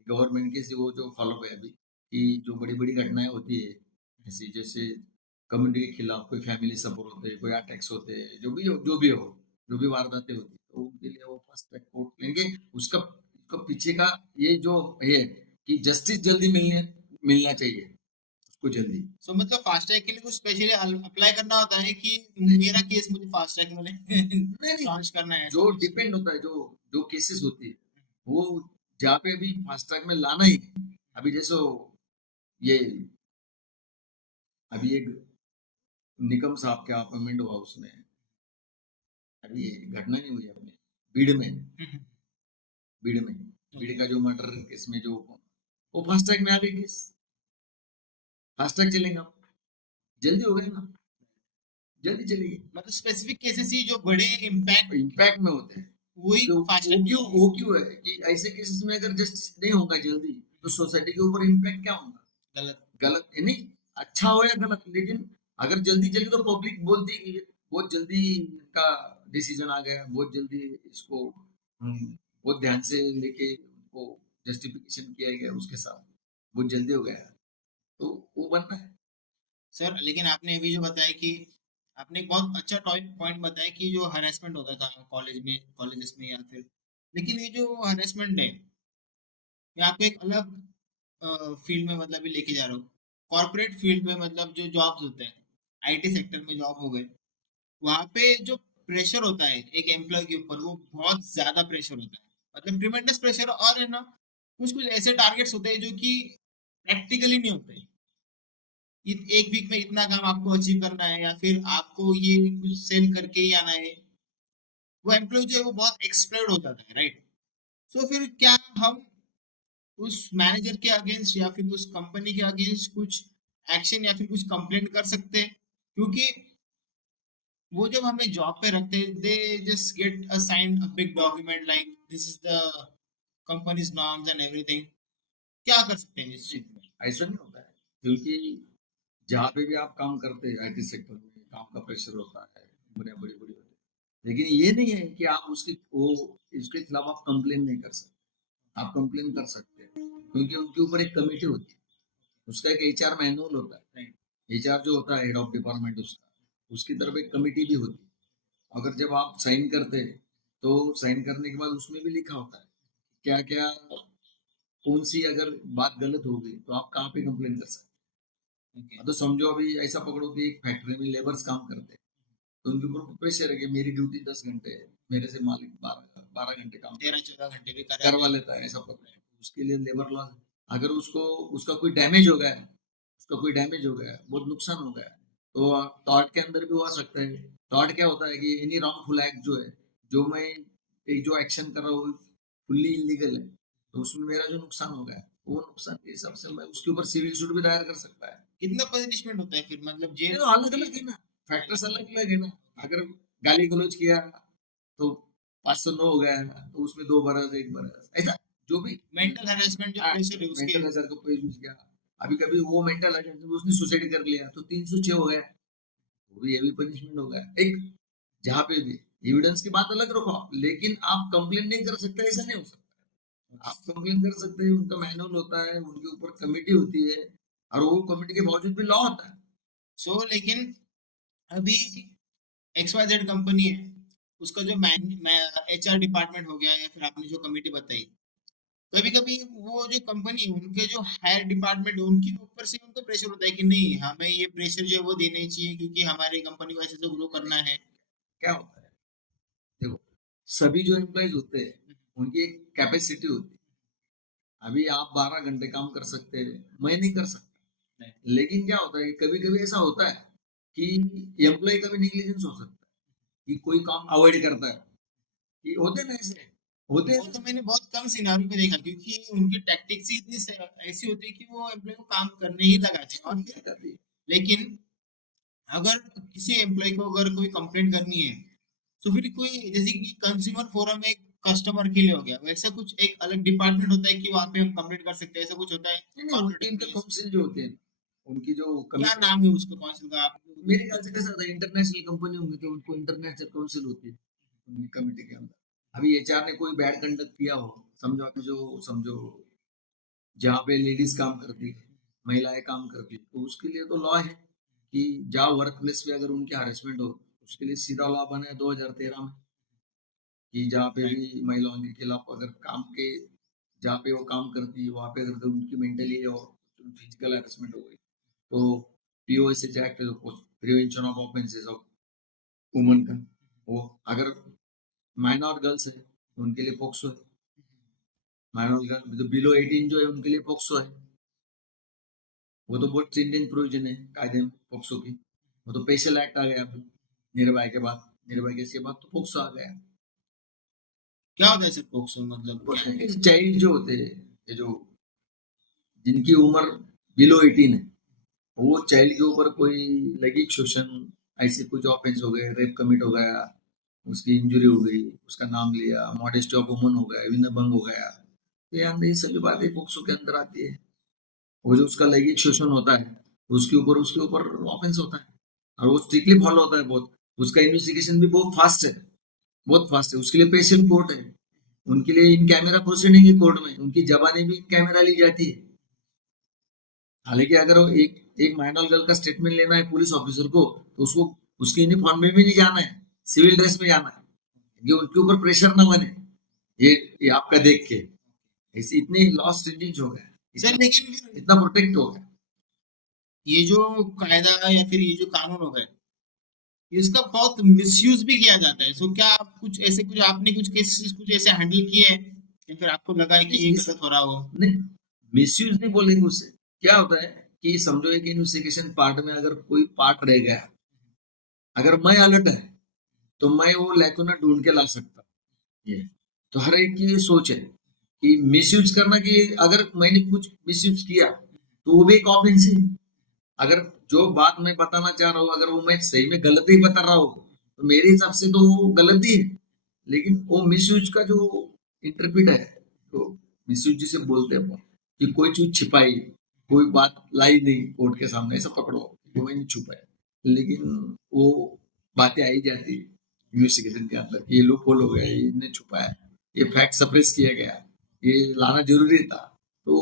गवर्नमेंट के से वो जो फॉलो है अभी, कि जो बड़ी बड़ी घटनाएं होती है, ऐसी जैसे कम्युनिटी के खिलाफ कोई फैमिली सपोर्ट होते हैं, कोई अटैक्स होते हैं, जो भी हो जो भी वारदातें होती है, तो उनके लिए वो फास्ट ट्रैक कोर्ट लेंगे। उसका पीछे का ये जो है कि जस्टिस जल्दी मिलना चाहिए उसको जल्दी। सो मतलब फास्ट ट्रैक के लिए कुछ स्पेशली अप्लाई करना होता है कि मेरा केस मुझे फास्ट ट्रैक में नहीं नहीं, लॉन्च करना है, ऐसा जो कुछ? डिपेंड होता है, जो जो केसेस होती है वो जहाँ पे अभी फास्ट ट्रैक में लाना ही है। अभी जैसे ये अभी एक निकम साहब का अपॉइंटमेंट हुआ उसमें, अभी ये घटना नहीं हुई अपने भीड़ में, भीड़ में, भीड़ का जो मर्डर केस में जो वो फास्ट ट्रैक में आ गई केस, फास्ट ट्रैक चलेगा, जल्दी हो गए ना, जल्दी चलेगी। मतलब स्पेसिफिक केसेस ही जो बड़े इम्पैक्ट इम्पैक्ट में होते हैं वही तो फास्ट ट्रैक में वो क्यों है कि ऐसे केसेस में अगर जस्टिस नहीं होगा जल्दी तो सोसाइटी के ऊपर इम्पैक्ट क्या होगा? गलत। गलत है नहीं, अच्छा हो या गलत, लेकिन अगर जल्दी चली तो पब्लिक बोलती है कि बहुत जल्दी इनका डिसीजन आ गया, बहुत जल्दी इसको बहुत ध्यान से लेके उनको जस्टिफिकेशन किया गया उसके साथ, बहुत जल्दी हो गया, तो वो बनना है। सर लेकिन आपने अभी जो बताया कि आपने एक बहुत अच्छा पॉइंट बताया कि जो हरेसमेंट होता था कॉलेज में, कॉलेजेस में या फिर, लेकिन ये जो हरेसमेंट है मैं आपको एक अलग फील्ड में मतलब भी लेके जा रहा हूँ। कॉर्पोरेट फील्ड में मतलब जो जॉब्स होते हैं, आईटी सेक्टर में जॉब हो गए, वहाँ पे जो प्रेशर होता है एक एम्प्लॉय के ऊपर, वो बहुत ज्यादा प्रेशर होता है, मतलब ट्रिमेंडस प्रेशर। और है ना, कुछ कुछ ऐसे टारगेट्स होते हैं जो कि प्रैक्टिकली नहीं होते। एक वीक में इतना काम आपको अचीव करना है या फिर आपको ये कुछ सेल करके ही आना है, वो एम्प्लॉय जो है वो बहुत एक्सप्लोइट हो जाता है, राइट? सो फिर क्या हम उस मैनेजर के अगेंस्ट या फिर उस कंपनी के अगेंस्ट कुछ एक्शन या फिर कुछ कंप्लेंट कर सकते हैं? क्योंकि वो जब हमें जॉब पे रखते हैं, they just get assigned a big document like this is the companies norms and everything. क्या कर सकते हैं इस नहीं, चीज में? ऐसा नहीं होता है, क्योंकि जहाँ पे भी आप काम करते हैं आईटी सेक्टर में काम का प्रेशर होता है, कंपनियां बड़ी बड़ी होती है, लेकिन ये नहीं है कि आप उसकी वो इसके खिलाफ आप कंप्लेन नहीं कर सकते। आप कंप्लेन कर सकते हैं क्योंकि उनके ऊपर एक कमेटी होती है, उसका एक एचआर मैनुअल होता है, एचआर जो होता है हेड ऑफ डिपार्टमेंट उसका, उसकी तरफ एक कमेटी भी होती है। अगर जब आप साइन करते हैं तो साइन करने के बाद उसमें भी लिखा होता है क्या क्या, कौन सी अगर बात गलत हो गई तो आप कहाँ पे कंप्लेन कर सकते ओके। हैं। तो समझो अभी ऐसा पकड़ो कि एक फैक्ट्री में लेबर्स काम करते हैं, तो उनके ऊपर प्रेशर है कि मेरी ड्यूटी 10 घंटे है, मेरे से मालिक 12 घंटे काम 13-14 घंटे भी करवा लेता है, ऐसा पकड़ा है। उसके लिए लेबर लॉ, अगर उसको उसका कोई डैमेज हो गया, उसका कोई डैमेज हो गया, बहुत नुकसान हो गया, तो टॉर्ट के अंदर भी वो आ सकता है। टॉर्ट क्या होता है कि एनी रॉन्गफुल एक्ट जो है, जो मैं एक जो एक्शन कर रहा हूँ फुल्ली इलीगल है, तो उसमें मेरा जो नुकसान हो गया वो नुकसान के हिसाब से मैं उसके ऊपर सिविल सूट भी दायर कर सकता है। कितना पनिशमेंट होता है फिर, मतलब ये जेल? तो अलग अलग है ना, फैक्टर्स अलग अलग है ना। अगर गाली गलौज किया तो 509 हो गया, तो उसमें 2 बरस 1 बरस ऐसा, जो भी मेंटल हैरेसमेंट जो प्रेशर है उसके। मेंटल हजार का कोई यूज किया, अभी कभी वो मेंटल हजार में उसने सुसाइड कर लिया तो 306 हो गया, वो भी ये भी पनिशमेंट हो गया एक। जहाँ पे भी एविडेंस की बात अलग रखो आप, लेकिन आप कंप्लेन नहीं कर सकते, ऐसा नहीं हो सकता। आप कंप्लेन कर सकते हैं, उनका मैनुअल होता है, उनके ऊपर कमेटी होती है, और वो कमेटी के बावजूद भी लॉ होता है। सो लेकिन अभी XYZ कंपनी है, उसका जो HR डिपार्टमेंट हो गया या फिर आपने जो कमेटी बताई, कभी कभी वो जो कंपनी, उनके जो हायर डिपार्टमेंट है, उनके ऊपर से उनको प्रेशर होता है कि नहीं, हमें ये प्रेशर जो है वो देना ही चाहिए क्योंकि हमारी कंपनी को ऐसे तो ग्रो करना है। क्या होता है, देखो, सभी जो एम्प्लॉयज होते हैं उनकी एक कैपेसिटी होती है। अभी आप 12 घंटे काम कर सकते हैं, मैं नहीं कर सकता, लेकिन क्या होता है कभी कभी ऐसा होता है कि एम्प्लॉय का भी निग्लिजेंस हो सकता है कि कोई काम अवॉइड करता है, कि होते हैं ना ऐसे, होते हैं वो तो ना। मैंने बहुत कम सिनारियों में देखा, क्योंकि उनकी टैक्टिक्स ही इतनी ऐसी होती है कि वो एम्प्लॉय को काम करने ही लगाते हैं। और क्या फिर करती है, लेकिन अगर किसी एम्प्लॉय को अगर कोई कंप्लेंट करनी है, तो फिर कोई, जैसे कि कंज्यूमर फोरम एक कस्टमर के लिए हो गया, वैसा कुछ एक अलग डिपार्टमेंट होता है कि वहां पे हम कंप्लेंट कर सकते हैं, ऐसा कुछ होता है नहीं नहीं, कॉर्पोरेट उनके इनके एम्प्लॉयज? काउंसिल जो होते हैं, उनकी जो क्या कमिटी, नाम है उसका काउंसिल का, आप मुझे मेरे ख्याल से कैसा होता है, इंटरनेशनल कंपनी होंगी तो उनको इंटरनेशनल काउंसिल होती है उनकी कमेटी के अंदर। अभी एचआर ने कोई बैड कंडक्ट किया हो, समझो आप, जो समझो जहाँ पे लेडीज काम करती है, महिलाएं काम करती है, तो उसके लिए तो लॉ है कि जहाँ वर्क प्लेस पे अगर उनकी हरेसमेंट हो, उसके लिए सीधा लॉ बना है 2013 में कि जहाँ पे राइट। भी महिलाओं के खिलाफ अगर काम के जहाँ पे वो काम करती है वहाँ पे अगर उनकी मेंटली और फिजिकल हैरेसमेंट हो गई तो POS act prevention of offences of woman का वो अगर माइनर गर्ल्स है तो उनके लिए पोक्सो है, माइनर गर्ल जो बिलो 18 जो है उनके लिए पोक्सो है। वो तो बहुत स्ट्रिंजेंट प्रोविजन है कायदे में पोक्सो की। वो तो स्पेशल एक्ट आ गया अभी निर्भया के बाद, निर्भया केस के बाद तो पोक्सो आ गया। क्या होता है सर पोक्सो, मतलब क्या बोलते है? हैं कि चाइल्ड जो होते हैं ये जो जिनकी उम्र बिलो 18 है वो चाइल्ड के ऊपर कोई लैंगिक शोषण ऐसे कुछ ऑफेंस हो गए, रेप कमिट हो गया, उसकी इंजरी हो गई, उसका नाम लिया, मॉडेस्टी ऑफ वुमन हो गया, विनय भंग हो गया, तो यार ये सभी बातें पोक्सो के अंदर आती है। वो जो उसका लैंगिक शोषण होता है उसके ऊपर ऑफेंस होता है और वो स्ट्रिक्टली फॉलो होता है बहुत। उसका इन्वेस्टिगेशन भी बहुत फास्ट है, बहुत फास्ट है। उसके लिए स्पेशल कोर्ट है, उनके लिए इन कैमरा प्रोसीडिंग है कोर्ट में, उनकी जबानी भी इन कैमरा ली जाती है। हालांकि अगर वो एक एक माइनर गर्ल का स्टेटमेंट लेना है पुलिस ऑफिसर को तो उसको उसके यूनिफॉर्म में भी नहीं जाना है, सिविल ड्रेस में जाना है, ये उनके ऊपर प्रेशर ना बने ये आपका देख के। ऐसे इतने लॉ स्ट्रिंजेंट हो गया, सर इतना लेकिन फिर इतना प्रोटेक्ट हो गया। ये जो कायदा या फिर ये जो कानून हो गए, इसका बहुत मिसयूज भी किया जाता है। सो क्या आप कुछ ऐसे, कुछ आपने कुछ केसेस कुछ ऐसे हैंडल किए हैं या फिर आपको लगा है कि नहीं ये इस गलत हो रहा हो? नहीं मिसयूज नहीं बोलेंगे उससे। क्या होता है कि समझो एक इन्वेस्टिगेशन पार्ट में अगर कोई पार्ट रह गया, अगर मैं अलर्ट है तो मैं वो लैकुना ढूंढ के ला सकता हूँ। ये तो हर एक की ये सोच है कि मिसयूज करना, कि अगर मैंने कुछ मिसयूज किया तो वो भी एक ऑफेंस है। अगर जो बात मैं बताना चाह रहा हूँ अगर वो मैं सही में गलत ही बता रहा हूँ तो मेरे हिसाब से तो वो गलत ही है। लेकिन वो मिसयूज का जो इंटरप्रिट है, तो मिसयूज जिसे बोलते हैं कि कोई चीज छिपाई, कोई बात लाई नहीं कोर्ट के सामने, ऐसा पकड़ो कि मैंने छुपाया, लेकिन वो बातें आई जाती इन्वेस्टिगेशन के अंदर कि ये लूप होल हो गया, ये इन्हें छुपाया, ये फैक्ट सप्रेस किया गया, ये लाना जरूरी था, तो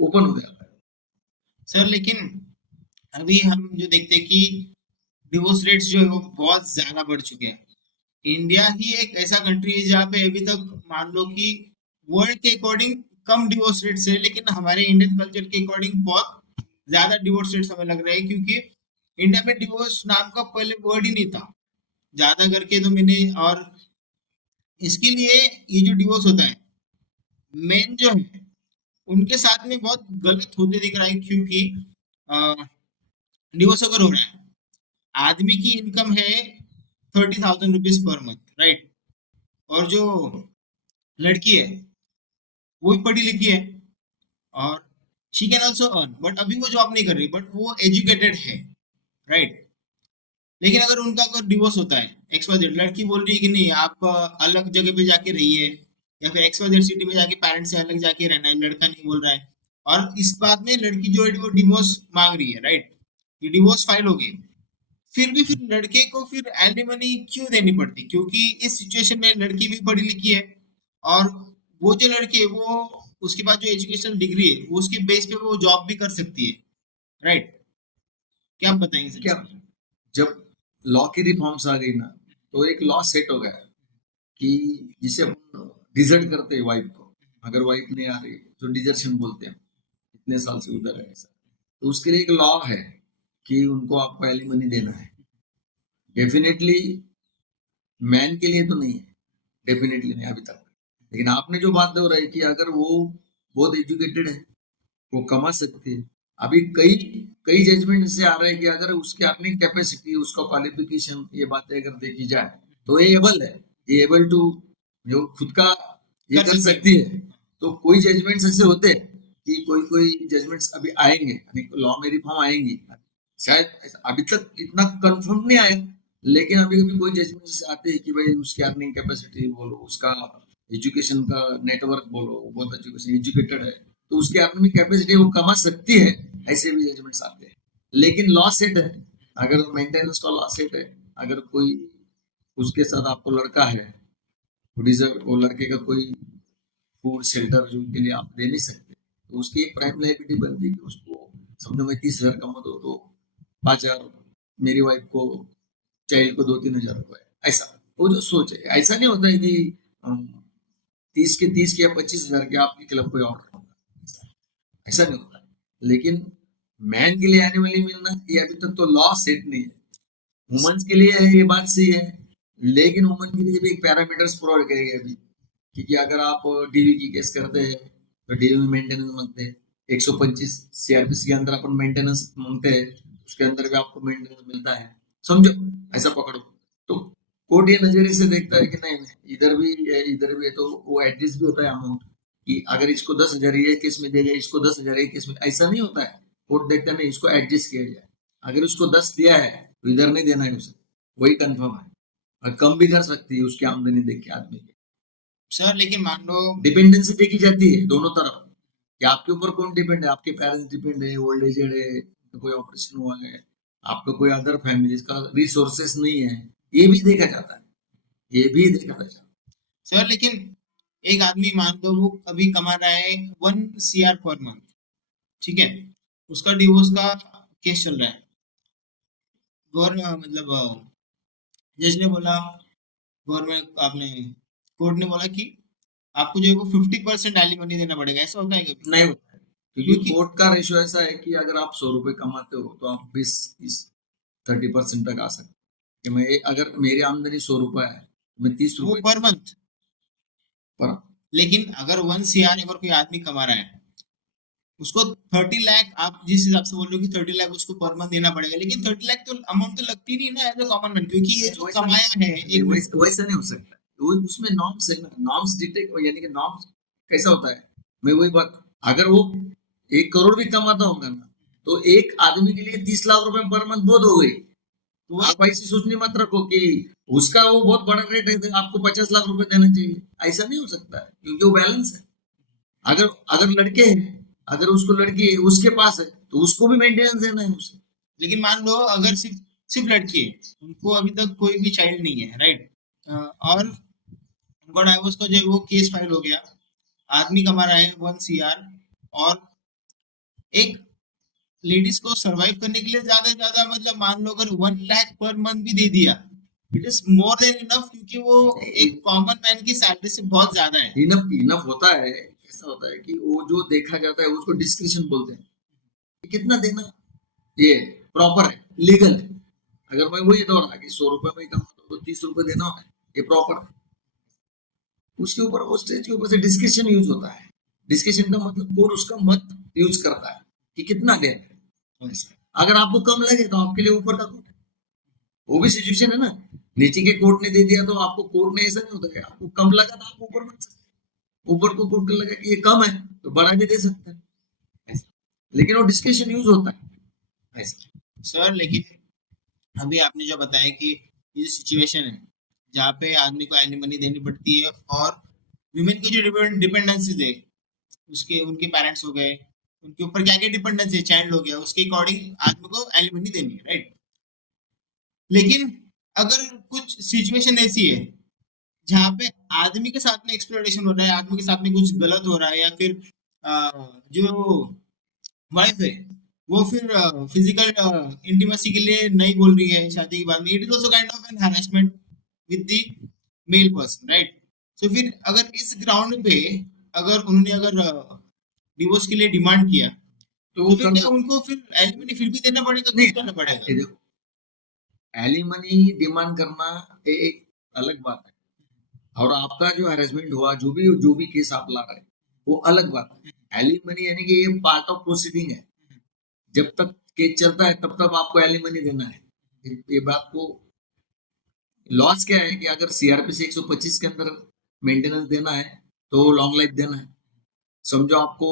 ओपन हो जाता है। सर लेकिन अभी हम जो देखते हैं कि डिवोर्स रेट्स जो है वो बहुत ज्यादा बढ़ चुके हैं। इंडिया ही एक ऐसा कंट्री है जहाँ पे अभी तक मान लो कि वर्ल्ड के अकॉर्डिंग कम डिवोर्स रेट्स है, लेकिन हमारे इंडियन कल्चर के अकॉर्डिंग बहुत ज्यादा डिवोर्स रेट्स हमें लग रहे हैं, क्योंकि इंडिया में डिवोर्स नाम का पहले वर्ड ही नहीं था ज्यादा करके तो मैंने। और इसके लिए ये जो डिवोर्स होता है, मेन जो है उनके साथ में बहुत गलत होते दिख रहा है, क्योंकि डिवोर्स अगर हो रहा है, आदमी की इनकम है 30,000 रुपीज पर मंथ, राइट? और जो लड़की है वो भी पढ़ी लिखी है और she can also earn, but अभी वो जॉब नहीं कर रही, बट वो एजुकेटेड है, राइट? लेकिन अगर उनका अगर डिवोर्स होता है, XYZ लड़की बोल रही है कि नहीं आप अलग जगह पे जाके रहिए, या फिर XYZ सिटी में जाके पेरेंट्स से अलग जाके रहना है, लड़का नहीं बोल रहा है, और इस बात में लड़की जो है वो डिवोर्स मांग रही है, राइट? ये डिवोर्स फाइल हो गई, फिर भी फिर लड़के को फिर एलिमनी क्यों देनी पड़ती? क्योंकि इस सिचुएशन में लड़की भी पढ़ी लिखी है, और वो जो लड़की है वो, उसके पास जो एजुकेशन डिग्री है वो उसके बेस पे वो जॉब भी कर सकती है, राइट? क्या आप बताएंगे सर क्या इसमें? जब लॉ की रिफॉर्म्स आ गई ना तो एक लॉ सेट हो गया कि जिसे हम डिजर्ट करते हैं वाइफ को, अगर वाइफ नहीं आ रही जो डिजर्शन बोलते हैं, इतने साल से उधर है ऐसा, तो उसके लिए एक लॉ है कि उनको आपको एलिमनी देना है। डेफिनेटली मैन के लिए तो नहीं है, डेफिनेटली नहीं अभी तक। लेकिन आपने जो बात हो रही है कि अगर वो बहुत एजुकेटेड है, वो कमा सकती है। अभी कई कई जजमेंट से आ रहे हैं कि अगर उसकी अपनी कैपेसिटी, उसका क्वालिफिकेशन, ये बातें अगर देखी जाए तो ये एबल है, ये एबल टू जो खुद का ये कर कर सकते सकती हैं। है। तो कोई जजमेंट्स ऐसे होते हैं कि कोई कोई जजमेंट्स अभी आएंगे, लॉ में रिफॉर्म आएंगी, शायद अभी तक इतना कंफर्म नहीं आया, लेकिन अभी कभी कोई जजमेंट्स आते हैं कि भाई उसकी अर्निंग कैपेसिटी बोलो, उसका एजुकेशन का नेटवर्क बोलो, बहुत एजुकेशन एजुकेटेड है तो उसकी अपनी कैपेसिटी वो कमा सकती है, ऐसे भी जजमेंट्स आते हैं। लेकिन लॉ सेट है, अगर मेंटेनेंस का लॉ सेट है, अगर कोई उसके साथ आपको लड़का है, वो लड़के का कोई फूड शेल्टर जो उनके लिए आप दे नहीं सकते, तो उसकी एक प्राइम लाइबिलिटी बनती है कि उसको समझो मैं 30,000 कमाता हूँ तो 5,000 मेरी वाइफ को, चाइल्ड को 2-3 हजार रुपए, ऐसा वो जो सोच है। ऐसा नहीं होता है कि 30 के या 25,000 के आपके क्लब को ऑर्डर होगा, ऐसा नहीं होता। लेकिन मैन के लिए एनिमली मिलना ये अभी तक तो लॉ सेट नहीं है। वुमेन्स के लिए है, ये बात सही है, लेकिन वुमेन के लिए भी एक पैरामीटर्स प्रोवाइड करेंगे अभी, क्योंकि अगर आप डीवी की केस करते हैं तो डीवी में मेंटेनेंस मांगते हैं। 125 सीआरपीसी के अंदर अपन मेंटेनेंस मांगते हैं, उसके अंदर भी आपको मेंटेनेंस मिलता है, समझो, ऐसा पकड़ो। तो कोर्ट ये नजरिए से देखता है कि नहीं नहीं इधर भी है इधर भी है, तो वो एडजस्ट भी होता है अमाउंट, कि अगर इसको 10,000 ये केस में देगा, इसको 10,000 ये केस में, ऐसा नहीं होता है। कोर्ट देखता नहीं, इसको एडजस्ट किया जाए, अगर उसको 10 दिया है तो इधर नहीं देना है उसे, वही कंफर्म है। और कम भी कर सकती है उसकी आमदनी देख के आदमी की। सर लेकिन मान लो डिपेंडेंसी देखी जाती है दोनों तरफ, कि आपके ऊपर कौन डिपेंड है, आपके पेरेंट्स डिपेंड है, ओल्ड एजेड है, तो कोई ऑपरेशन हुआ है, आपका कोई अदर फैमिली का रिसोर्सेस नहीं है, ये भी देखा जाता है, ये भी देखा जाता है। सर लेकिन एक आदमी मान लो वो अभी कमा रहा है 1 CR पर मंथ, ठीक है, उसका डिवोर्स का केस चल रहा है, मतलब जज ने बोला, गवर्नमेंट आपने कोर्ट ने बोला कि आपको जो है वो 50% एलिमनी देना पड़ेगा, ऐसा होता है कभी? नहीं होता है, क्योंकि क्योंकि कोर्ट का रेशो ऐसा है कि अगर आप 100 रुपए कमाते हो तो आप 20-30% तक आ सकते हैं। कि मैं अगर मेरी आमदनी 100 रुपए है, मैं 30 वो रुपए पर मंथ, पर, लेकिन अगर 1 CR अगर कोई आदमी कमा रहा है, उसको 30 लाख, आप जिस हिसाब से बोल रहे हो कि 30 लाख उसको पर मंथ देना पड़ेगा, लेकिन 30 लाख तो अमाउंट तो लगती नहीं ना एज अ कॉमन मैन, क्योंकि ये जो वैसा कमाया है नहीं, एक वैसा नहीं हो सकता। वो उसमें नॉर्म्स है ना, नॉर्म्स डिटेक्ट, यानी कि नॉर्म्स कैसा होता है, मैं वही बात, अगर वो 1 करोड़ भी कमाता होगा ना, तो एक आदमी के लिए 30 लाख रुपए पर मंथ बहुत हो गई। तो आप ऐसी सोचनी मत रखो कि उसका वो बहुत बड़ा रेट है तो आपको 50 लाख रुपए देना चाहिए, ऐसा नहीं हो सकता है, क्योंकि वो बैलेंस है। अगर अगर लड़के हैं, अगर उसको लड़की है उसके पास है, तो उसको भी मेंटेनेंस देना है उसे। लेकिन मान लो अगर सिर्फ सिर्फ लड़की है, उनको अभी तक कोई भी चाइल्ड नहीं है, राइट, और उनको डाइवोर्स का जो है वो केस फाइल हो गया, आदमी कमा रहा है 1 CR, और एक लेडीज को सरवाइव करने के लिए ज्यादा से ज्यादा, मतलब मान लो अगर 1 लाख पर मंथ भी दे दिया, it is more than enough, क्योंकि वो एक कॉमन मैन की सैलरी से बहुत ज्यादा है। इनफ इनफ होता है, ऐसा होता है कि वो जो देखा जाता है उसको डिस्क्रिप्शन बोलते हैं कि कितना देना, ये प्रॉपर है, लीगल है। अगर मैं वही दौड़ा कि 100 रुपए में कमाता हूँ तो 30 रुपए देना है, ये प्रॉपर है। उसके ऊपर वो स्टेज के ऊपर से डिस्कशन यूज होता है। डिस्कशन का मतलब कोर्ट उसका मत यूज करता है कि कितना देना है। अगर आपको कम लगे तो आपके लिए ऊपर का कोर्ट है, वो भी सिचुएशन है ना। नीचे के कोर्ट ने दे दिया तो आपको कोर्ट ने, ऐसा नहीं होता है, आपको कम लगा तो आप ऊपर बन सकते हैं, ऊपर को कोर्ट को लगा कि ये कम है तो बढ़ा भी दे सकते हैं, लेकिन वो डिस्कशन यूज होता है ऐसा। सर लेकिन अभी आपने जो बताया कि ये जो सिचुएशन है जहाँ पे आदमी को एलिमनी देनी पड़ती है, और विमेन की जो डिपेंडेंसीज है, उसके उनके पेरेंट्स हो गए, उनके ऊपर क्या क्या डिपेंडेंसी है, चाइल्ड हो गया, उसके अकॉर्डिंग आदमी को एलिमनी देनी है, राइट। लेकिन अगर कुछ सिचुएशन ऐसी है जहाँ पे आदमी के साथ में एक्सप्लोरेशन हो रहा है, आदमी के साथ में कुछ गलत हो रहा है, या फिर जो वाइफ है वो फिर फिजिकल इंटीमेसी के लिए नहीं बोल रही है शादी के बाद में, it is also kind of an harassment with the male person, right. तो फिर अगर इस ग्राउंड पे अगर उन्होंने अगर डिवोर्स के लिए डिमांड किया, तो तो वो फिर क्या उनको फिर एलिमनी फिर भी देना पड़ेगा, नहीं, कुछ करना पड़ेगा? ये देखो, एलिमनी डिमांड करना ये एक अलग बात है, और आपका जो हैरेसमेंट हुआ, जो भी केस आप ला रहे हैं, वो अलग बात है। एलिमनी यानी कि ये पार्ट ऑफ प्रोसीडिंग है, जब तक केस चलता है तब तक आपको एलिमनी देना है। ये बात को लॉस क्या है कि अगर सीआरपीसी 125 के अंदर मेंटेनेंस देना है तो लॉन्ग लाइफ देना है। समझो आपको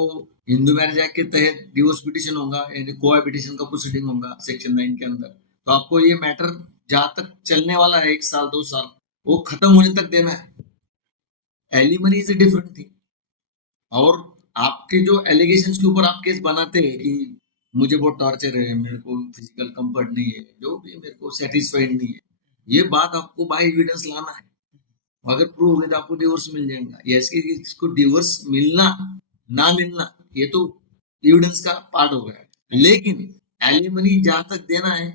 हिंदू मैरिज एक्ट के तहत डिवोर्स पिटिशन होगा, यानी कोहैबिटेशन का प्रोसीडिंग होगा सेक्शन 9 के अंदर, तो आपको ये मैटर जहां तक चलने वाला है 1 साल 2 साल, वो खत्म होने तक देना है। Alimony is a different thing. और आपके जो एलिगेशंस के ऊपर आप केस बनाते हैं कि मुझे बहुत टॉर्चर है, मेरे को फिजिकल कंफर्ट नहीं है, जो भी मेरे को सेटिस्फाइड नहीं है, ये बात आपको बाय एविडेंस लाना है। अगर प्रूव हो गया तो आपको डिवोर्स मिल जाएगा। यस कि इसको डिवोर्स मिलना ना मिलना ये तो एविडेंस का पार्ट हो गया, लेकिन एलिमनी जहां तक देना है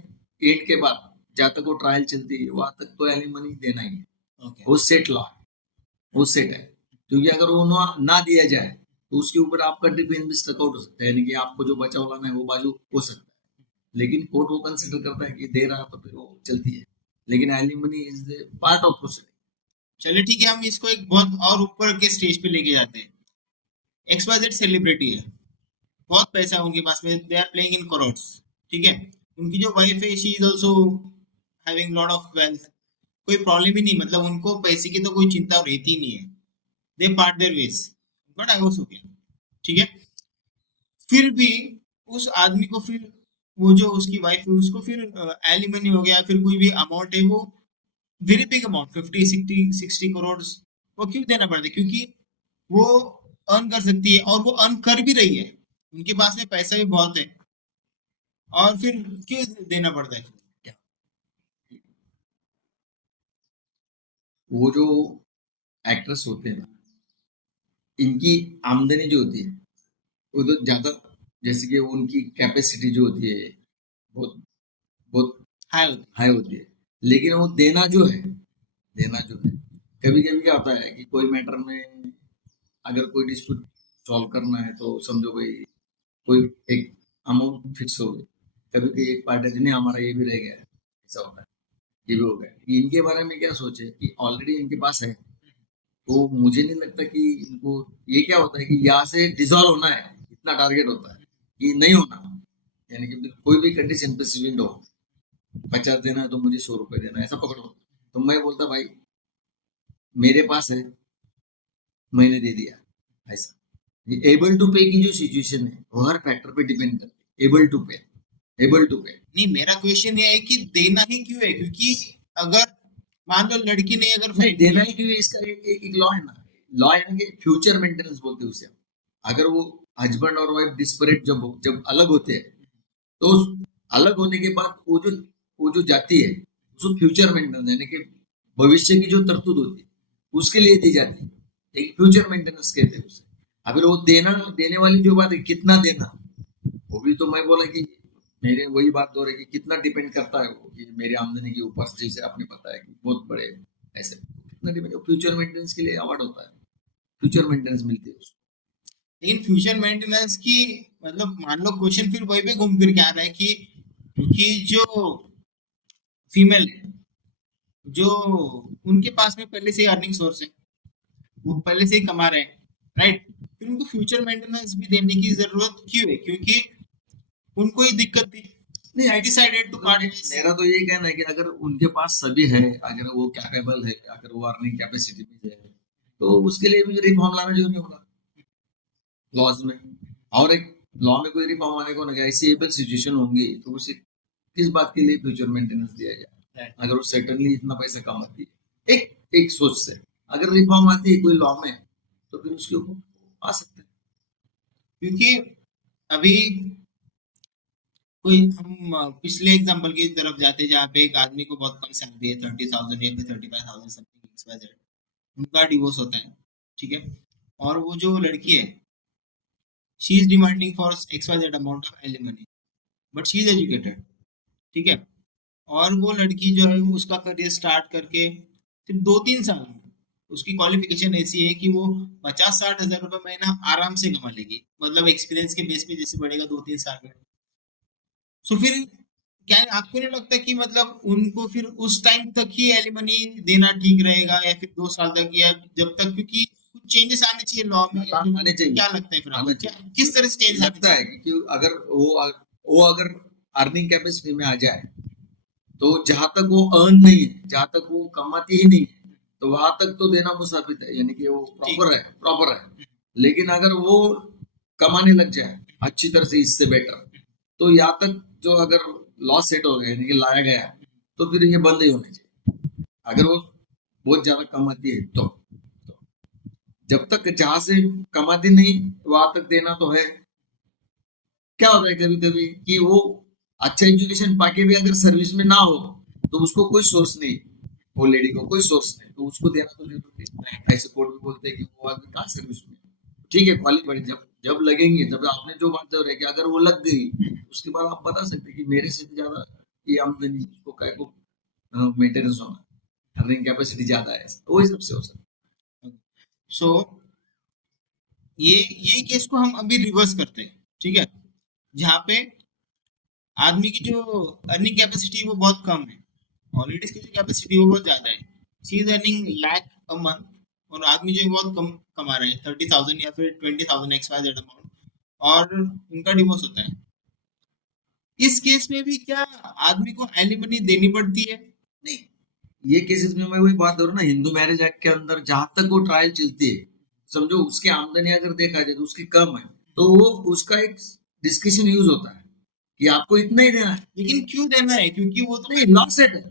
एंड के बाद, जहां तक वो ट्रायल चलती है वहां तक तो एलिमनी देना ही है, ओके, वो सेट लॉ है। वो सेट है। क्योंकि अगर वो ना दिया जाए तो उसके ऊपर आपका डिपेंड भी स्टकआउट हो सकता है, यानी कि आपको जो बचाव लाना है वो बाजू हो सकता है। लेकिन कोर्ट वो कंसिडर करता है कि दे रहा तो फिर वो चलती है, लेकिन alimony is the part of proceeding. चलिए ठीक है, हम इसको एक बहुत और ऊपर के स्टेज पे लेके जाते हैं। XYZ सेलिब्रिटी है, बहुत पैसा है उनके पास में, they are playing in crores, ठीक है। उनकी जो वाइफ है, she is also having lot of wealth, कोई प्रॉब्लम ही नहीं, मतलब उनको पैसे की तो कोई चिंता रहती नहीं है। दे पार्ट देयर वेज, उनका डाइवोर्स हो गया, ठीक है। फिर भी उस आदमी को फिर, वो जो उसकी वाइफ है उसको फिर एलिमनी हो गया, फिर कोई भी अमाउंट है वो वेरी बिग अमाउंट, 50 60 60 करोड़, वो क्यों देना पड़ता है? क्योंकि वो अर्न कर सकती है और वो अर्न कर भी रही है, उनके पास में पैसा भी बहुत है, और फिर क्यों देना पड़ता है? वो जो एक्ट्रेस होते हैं ना, इनकी आमदनी जो होती है वो तो ज्यादा, जैसे कि उनकी कैपेसिटी जो होती है बहुत बहुत हाई होती हाई होती है। लेकिन वो देना जो है कभी कभी क्या होता है कि कोई मैटर में अगर कोई डिस्प्यूट सॉल्व करना है तो समझो भाई कोई एक अमाउंट फिक्स हो गई, कभी कभी एक पार्टी नहीं हमारा ये भी रह गया है, ऐसा होता है, ये भी हो गया। इनके बारे में क्या सोचे कि ऑलरेडी इनके पास है, तो मुझे नहीं लगता कि इनको ये क्या होता है कि यहाँ से डिसॉल्व होना है, इतना टारगेट होता है कि नहीं होना, यानी कि कोई भी कंडीशन पे सिलेंड हो, 50 देना है तो मुझे 100 रुपए देना है, ऐसा पकड़ो। तो मैं बोलता भाई मेरे पास है, मैंने दे दिया, ऐसा। एबल टू पे की जो सिचुएशन है वो हर फैक्टर पे डिपेंड करती है, एबल टू पे, एबल टू पे। नहीं, मेरा क्वेश्चन ये है कि देना ही क्यों है? क्योंकि अगर मान लो लड़की ने अगर नहीं फाइट देना किया, ही क्यों है, इसका एक लॉ है ना, लॉ है कि फ्यूचर मेंटेनेंस बोलते हैं उसे। अगर वो हस्बैंड और वाइफ डिस्परेट जब अलग होते हैं, तो अलग होने के बाद वो जो जाती है उसको फ्यूचर मेंटेनेंस, यानी कि भविष्य की जो तरतूद होती है उसके लिए दी जाती है, एक फ्यूचर मेंटेनेंस कहते हैं उसे। अगर वो देने वाली जो बात है कितना देना, वो भी तो मैं बोला कि मेरे वही बात हो रही है कि कितना डिपेंड करता है वो कि मेरी आमदनी के ऊपर, जैसे आपने बताया कि बहुत बड़े ऐसे कितना डिपेंड, फ्यूचर मेंटेनेंस के लिए अवार्ड होता है, फ्यूचर मेंटेनेंस मिलती है उसको। लेकिन फ्यूचर मेंटेनेंस की, मतलब मान लो क्वेश्चन फिर वही पे घूम फिर के आ रहा है कि क्योंकि जो फीमेल है, जो उनके पास में पहले से ही अर्निंग सोर्स है, वो पहले से ही कमा रहे हैं, राइट? फिर उनको फ्यूचर मेंटेनेंस भी देने की जरूरत क्यों है? क्योंकि उनको ही दिक्कत थी, नहीं I decided to part this. मेरा तो ये कहना है कि अगर उनके पास सभी है, अगर वो कैपेबल है, अगर वो अर्निंग कैपेसिटी में है, तो उसके लिए भी रिफॉर्म लाना जरूरी होगा लॉज में। और एक लॉ में कोई रिफॉर्म आने को ना, ऐसी एबल सिचुएशन होंगी तो उसे किस बात के लिए फ्यूचर मेंटेनेंस दिया जाए, अगर वो सर्टनली इतना पैसा कमाती है, एक एक सोच से अगर रिफॉर्म आती है कोई लॉ में तो फिर उसके ऊपर आ सकते हैं। क्योंकि अभी कोई हम पिछले एग्जांपल की तरफ जाते हैं, जहाँ पे एक आदमी को बहुत कम सैलरी है, 30,000 या फिर 35,000 समथिंग XYZ, उनका डिवोर्स होता है, ठीक है। और वो जो लड़की है, she is demanding for XYZ amount of alimony, but she is educated, ठीक है। और वो लड़की जो है उसका करियर स्टार्ट करके सिर्फ 2-3 साल में उसकी क्वालिफिकेशन ऐसी है कि वो 50-60 हज़ार रुपये महीना आराम से कमा लेगी, मतलब एक्सपीरियंस के बेस पे जैसे बढ़ेगा 2-3 साल में। सो फिर क्या आपको नहीं लगता कि मतलब उनको फिर उस टाइम तक ही एलिमनी देना ठीक रहेगा, या फिर 2 साल तक, या जब तक, क्योंकि कुछ चेंजेस आने चाहिए लॉ में, या फिर आने चाहिए, क्या लगता है फिर आना आपको, क्या चाहिए। किस तरह से चेंज आने लगता है चाहिए? कि अगर वो अगर अर्निंग कैपेसिटी में आ जाए, तो जहां तक वो अर्न नहीं है, जहां तक वो कमाती ही नहीं है, तो वहां तक तो देना मुसाफिर है, यानी कि वो ठीक। प्रॉपर है। लेकिन अगर वो कमाने लग जाए अच्छी तरह से, इससे बेटर, तो यहाँ तक जो अगर लॉ सेट हो गया, यानी कि लाया गया, तो फिर ये बंद ही होने चाहिए। अगर वो बहुत ज्यादा कमाती है तो जब तक जहां से कमाती नहीं वहां तक देना तो है। क्या होता है कभी कभी कि वो अच्छा एजुकेशन पाके भी अगर सर्विस में ना हो, तो उसको कोई सोर्स नहीं, वो लेडी को कोई सोर्स नहीं, तो उसको देना तो जरूरी है। ऐसे कोर्ट भी बोलते हैं कि वो आदमी कहाँ सर्विस में, ठीक है क्वालिफाइड, जब जब लगेंगे, जब आपने जो बात जो है कि अगर वो लग गई, उसके बाद आप बता सकते हैं कि मेरे से ज्यादा ये आमदनी उसको काय को मेंटेनेंस होना, अर्निंग कैपेसिटी ज्यादा है, तो वही सबसे हो सकता है। सो ये केस को हम अभी रिवर्स करते हैं, ठीक है, जहाँ पे आदमी की जो अर्निंग कैपेसिटी वो बहुत कम है और लेडीज की जो कैपेसिटी वो बहुत ज्यादा है। She is earning lakh a month और आदमी जो है बहुत कम कमा रहे हैं, 30,000 या फिर 20,000 एक्स वाई जेड अमाउंट, और उनका डिवोर्स होता है। इस केस में भी क्या आदमी को एलिमनी देनी पड़ती है? नहीं, ये केसेस में मैं वही बात करूँ ना, हिंदू मैरिज एक्ट के अंदर जहां तक वो ट्रायल चलती है, समझो उसकी आमदनी अगर देखा जाए तो उसकी कम है, तो वो उसका एक डिस्कशन यूज होता है कि आपको इतना ही देना है। लेकिन क्यों देना है? क्योंकि वो तो नहीं, लॉ सेट है,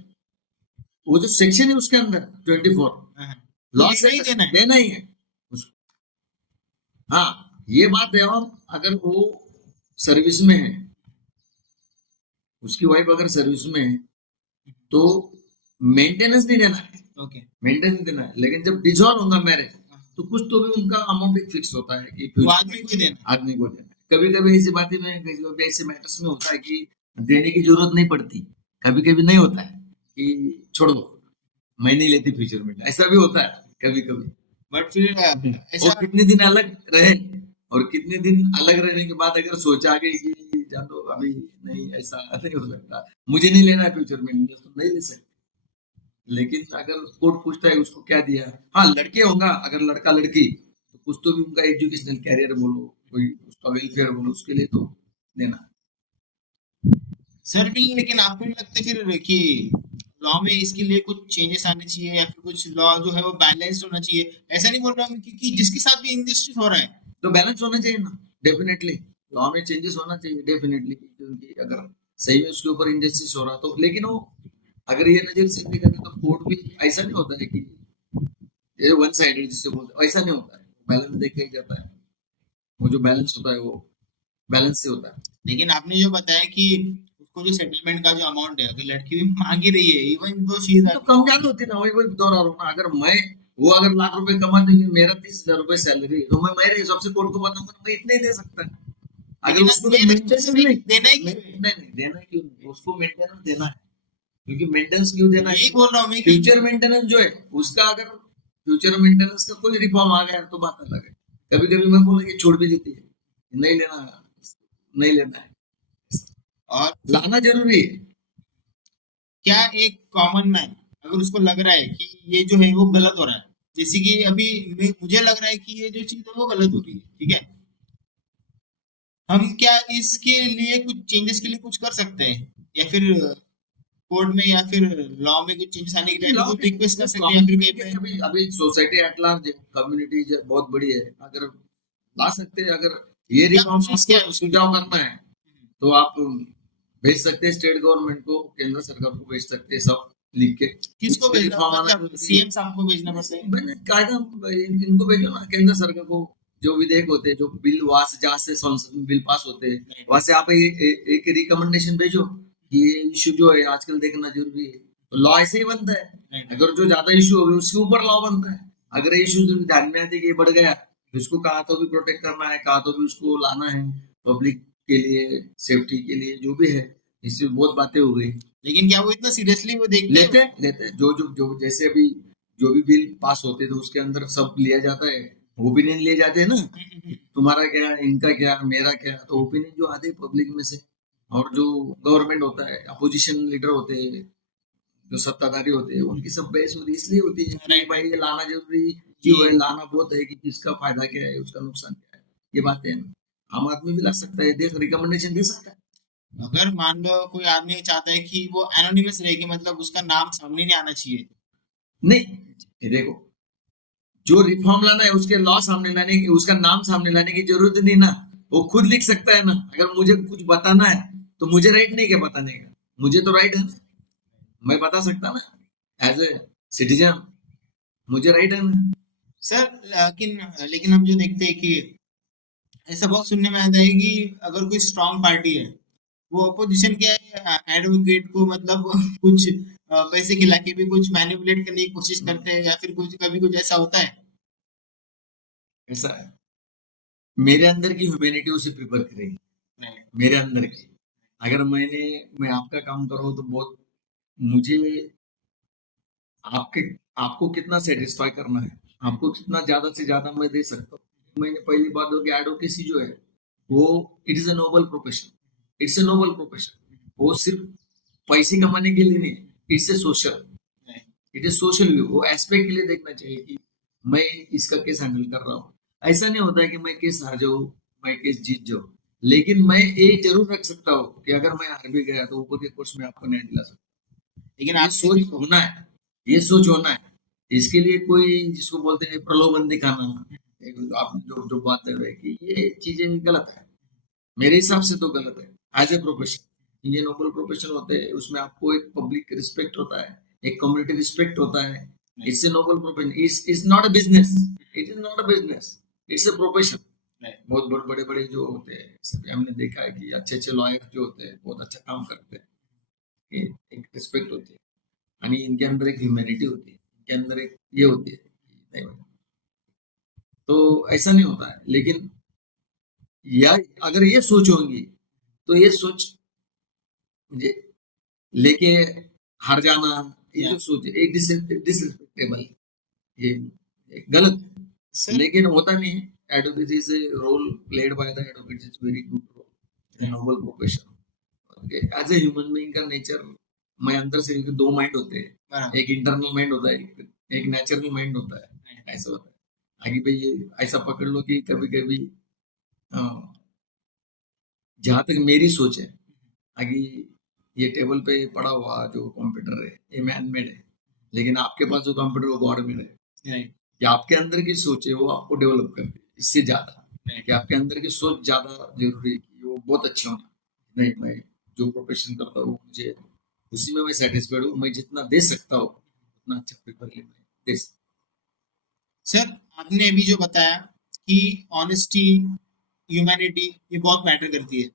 वो जो सेक्शन है उसके अंदर 24 हाँ, लॉ तो सेट नहीं देना है। देना ही है हाँ, ये बात है। और अगर वो सर्विस में है, उसकी वाइफ अगर सर्विस में है, तो मेंटेनेंस नहीं देना है, ओके। मेंटेनेंस नहीं देना है। लेकिन जब डिसॉल्व होगा मैरिज, तो कुछ तो भी उनका अमाउंट एक फिक्स होता है कि वो आदमी को ही देना है। आदमी को देना है। कभी कभी ऐसी बातें में, कभी कभी ऐसे मैटर्स में होता है कि देने की जरूरत नहीं पड़ती, कभी कभी नहीं होता है कि छोड़ दो, मैं नहीं लेती फ्यूचर में, ऐसा भी होता है कभी कभी। बट फिर और ऐसा कितने दिन अलग रहे, और कितने दिन अलग रहने के बाद अगर सोचा गई कि जानो अभी नहीं, ऐसा नहीं हो सकता, मुझे नहीं लेना है फ्यूचर में, तो नहीं ले सकते। लेकिन अगर कोर्ट पूछता है उसको क्या दिया, हाँ लड़के होगा, अगर लड़का लड़की तो कुछ तो भी उनका एजुकेशनल कैरियर बोलो, कोई उसका वेलफेयर बोलो, उसके लिए तो देना। सर भी, लेकिन आपको नहीं लगता फिर कि लॉ में इसके लिए कुछ चेंजेस आने चाहिए या फिर कुछ लॉ जो है वो बैलेंस्ड होना चाहिए? ऐसा नहीं बोल रहा मैं, क्योंकि जिसके साथ भी इंडस्ट्री हो रहा है। तो बैलेंस होना चाहिए ना, डेफिनेटली लॉ में चेंजेस होना चाहिए डेफिनेटली, क्योंकि अगर सही में उसके ऊपर इंजस्टिस हो रहा तो। लेकिन वो अगर ये नजर से भी करें तो कोर्ट भी ऐसा नहीं होता है कि ये वन साइडेड जिससे बोलते हैं, ऐसा नहीं होता है, बैलेंस देखा ही जाता है। वो जो बैलेंस होता है वो बैलेंस से होता है। लेकिन आपने जो बताया कि उसको जो सेटलमेंट का जो अमाउंट है, अगर लड़की भी मांग ही रही है, इवन दो शी इज तो कम ज्यादा होती है ना, वही वही दोहरा रहा हूँ ना। अगर मैं, वो अगर लाख रुपए कमा देंगे, मेरा 30,000 रुपए सैलरी, तो मैं मेरे हिसाब से कोर्ट को बताऊंगा मैं इतने ही दे सकता है। अगर लेकिन उसको ये तो मेंटेनेंस नहीं, देना ही क्यों नहीं है? नहीं देना क्यों नहीं, उसको मेंटेनेंस देना है। क्योंकि मेंटेनेंस क्यों देना यही है, बोल रहा हूँ मैं कि फ्यूचर मेंटेनेंस जो है उसका, अगर फ्यूचर मेंटेनेंस का कोई रिफॉर्म आ गया तो बात अलग है। कभी कभी मैं बोला कि छोड़ भी देती है, नहीं लेना, नहीं लेना है, और लाना जरूरी है। क्या एक कॉमन मैन, अगर उसको लग रहा है कि ये जो है वो गलत हो रहा है, जैसे कि अभी मुझे लग रहा है कि ये जो चीज है वो गलत हो रही है, ठीक है, हम क्या इसके लिए कुछ चेंजेस के लिए कुछ कर सकते हैं, या फिर कोर्ट में या फिर लॉ में कुछ चेंजेस आने के लिए लॉ कुछ रिक्वेस्ट कर सकते हैं या फिर कहीं कम्युनिटी, पे? अभी अभी सोसाइटी एट लार्ज है, कम्युनिटी बहुत बड़ी है, अगर ला सकते हैं। अगर ये क्या रिफॉर्म प्रोसेस क्या है आपको उसकी? सुझाव करना है तो आप भेज सकते हैं स्टेट गवर्नमेंट को, केंद्र सरकार को भेज सकते हैं, सब लिख के। किसको इसमें भेजना, रिफॉर्म आना मतलब जरूरी है। सीएम साहब को भेजना पड़ता है? मैंने कायदा इनको भेजो ना, केंद्र सरकार को। जो विधेयक होते हैं, जो बिल वहां से, जहाँ से संसद में बिल पास होते हैं, वहां से आप एक रिकमेंडेशन भेजो कि ये इशू जो है आजकल देखना जरूरी है, तो लॉ ऐसे ही बनता है। राइट। अगर जो ज्यादा इशू हो गए उसके ऊपर लॉ बनता है। अगर इशू ध्यान में आते कि ये बढ़ गया, तो इसको कहा तो भी प्रोटेक्ट करना है, कहा तो भी उसको लाना है पब्लिक के लिए, सेफ्टी के लिए, जो भी है। इससे बहुत बातें हो गई। लेकिन क्या वो इतना सीरियसली वो देखते लेते हैं? हैं, लेते हैं। जो जैसे अभी जो भी बिल पास होते थे उसके अंदर सब लिया जाता है, ओपिनियन लिए जाते हैं ना, तुम्हारा क्या, इनका क्या, मेरा क्या। तो ओपिनियन जो आते हैं पब्लिक में से, और जो गवर्नमेंट होता है, अपोजिशन लीडर होते हैं, जो सत्ताधारी होते हैं, उनकी सब बहस होती है, इसलिए होती है कि राइट। भाई ये लाना जरूरी क्यों है, लाना बहुत है कि किसका फायदा क्या है, उसका नुकसान क्या है, ये बातें हैं ना। आम आदमी भी ला सकता है, देख रिकमेंडेशन दे सकता है। अगर मान लो कोई आदमी चाहता है कि वो एनोनिमस रहे, कि मतलब उसका नाम सामने नहीं आना चाहिए। नहीं, ये देखो, जो रिफॉर्म लाना है उसके लॉ सामने लाने की, उसका नाम सामने लाने की जरूरत नहीं ना। वो खुद लिख सकता है ना। अगर मुझे कुछ बताना है तो मुझे राइट नहीं क्या बताने का, मुझे तो राइट है ना, मैं बता सकता ना, एज ए सिटीजन मुझे राइट है ना। सर लेकिन लेकिन हम जो देखते हैं कि ऐसा बहुत सुनने में आता है कि अगर कोई स्ट्रांग पार्टी है, वो अपोजिशन के एडवोकेट को मतलब कुछ पैसे खिला के भी कुछ मैनिपुलेट करने की कोशिश करते हैं, या फिर कुछ कभी कुछ ऐसा होता है? ऐसा है, मेरे अंदर की ह्यूमैनिटी उसे प्रिपेयर करेगी, नहीं। मेरे अंदर की। अगर मैं आपका काम कर रहा हूँ तो बहुत, मुझे आपके आपको कितना सेटिस्फाई करना है, आपको कितना ज्यादा से ज्यादा मैं दे सकता हूँ। मैंने पहली बात हो कि एडवोकेसी जो है वो it is a noble profession, it's a noble profession. वो सिर्फ पैसे कमाने के लिए नहीं, it's a social, it is social view. वो एस्पेक्ट के लिए देखना चाहिए कि मैं इसका केस हैंडल कर रहा हूँ। ऐसा नहीं होता है कि मैं केस हार जाऊँ, मैं केस जीत जाऊँ, लेकिन मैं ये जरूर रख सकता हूँ कि अगर मैं हार भी गया तो ऊपर के कोर्स में आपको न्याय दिला सकता लेकिन हूँ। ये आपने सोच जो होना है, ये सोच होना है। इसके लिए कोई जिसको बोलते हैं प्रलोभन दिखाना, आप जो जो बात कर रहे हैं कि ये चीजें गलत है, मेरे हिसाब से तो गलत है। एज ए प्रोफेशन ये नोबल प्रोफेशन होते हैं, उसमें आपको एक पब्लिक रिस्पेक्ट होता है, एक कम्युनिटी रिस्पेक्ट होता है। It's a noble profession, it's not a business, it is not a business, it's a profession. बहुत बड़े बड़े बड़े जो होते हैं, सभी हमने देखा है कि अच्छे अच्छे लॉयर जो होते हैं बहुत अच्छा काम करते हैं। एक रिस्पेक्ट होती है, आणि इनके अंदर एक ह्यूमैनिटी होती है, इनके अंदर एक ये होती है नहीं भाई, तो ऐसा नहीं होता है। लेकिन या अगर ये सोच होगी तो ये सोच मुझे लेके हार जाना, ये जो सोच है एक डिसरिस्पेक्टेबल, ये गलत है। सर लेकिन होता नहीं है। Advocacy is a role played by the advocate, is very good role, noble profession. As a human being का नेचर, मैं अंदर से दो माइंड होते हैं, बराबर एक इंटरनल माइंड होता है, एक नेचुरल माइंड होता है। ऐसा होता है आगे भाई, ये ऐसा पकड़ लो कि कभी कभी जहां तक मेरी सोच है, आगे ये टेबल पे पड़ा हुआ जो कंप्यूटर है ये मैनमेड है, लेकिन आपके पास जो कंप्यूटर वो गॉड मेड है। राइट कि आपके अंदर की सोच है वो आपको डेवलप करती है इससे ज्यादा, कि आपके अंदर की सोच ज्यादा जरूरी है कि वो बहुत अच्छी होना। नहीं, मैं जो प्रोफेशन करता हूँ मुझे उसी में मैं सेटिस्फाइड हूँ, मैं जितना दे सकता हूँ उतना अच्छा पेपर मैं दे सकता सर आपने अभी जो बताया कि ऑनेस्टी ह्यूमैनिटी ये बहुत मैटर करती है,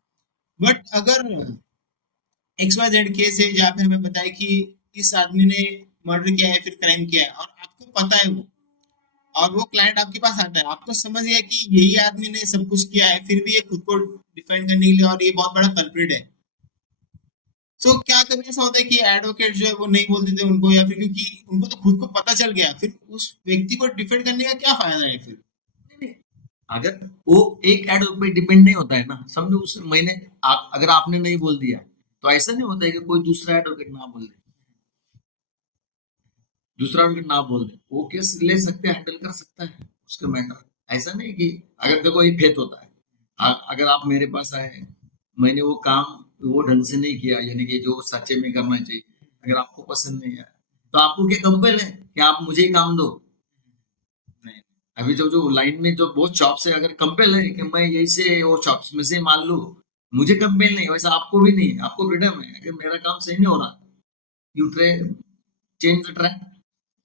बट अगर एक्स वाई जेड केस है जहाँ पे हमें पता है कि इस आदमी ने मर्डर किया है फिर क्राइम किया है और आपको पता है वो, और वो क्लाइंट आपके पास आता है, आपको समझ गया कि यही आदमी ने सब कुछ किया है, फिर भी ये खुद को डिफेंड करने के लिए और ये बहुत बड़ा कल्प्रिट है, तो क्या कभी ऐसा होता है कि एडवोकेट जो है वो नहीं बोल देते उनको, या फिर क्योंकि उनको तो खुद को पता चल गया, फिर उस व्यक्ति को डिफेंड करने का क्या फायदा है फिर? हूँ। अगर वो एक एड पे डिपेंड नहीं होता है ना, समझो उस मैंने अगर आपने नहीं बोल दिया तो ऐसा नहीं होता है कि कोई दूसरा एडवोकेट ना बोल दे, दूसरा एडवोकेट ना बोल दे, वो केस ले सकते हैं, हैंडल कर सकता है उसका मैटर। ऐसा नहीं कि अगर देखो ये फेथ होता है, अगर आप मेरे पास आए, मैंने वो काम वो ढंग से नहीं किया, यानी कि जो सच्चे में करना चाहिए, अगर आपको पसंद नहीं आया तो आपको क्या कंपेल है कि आप मुझे ही काम दो। नहीं। अभी जो जो लाइन में जो बहुत शॉप्स है, अगर कंपेल है कि मैं यही से वो शॉप्स में से मान लूं, मुझे कंपेल नहीं, वैसा आपको भी नहीं है, आपको फ्रीडम है। अगर मेरा काम सही नहीं हो रहा, you tray change the track,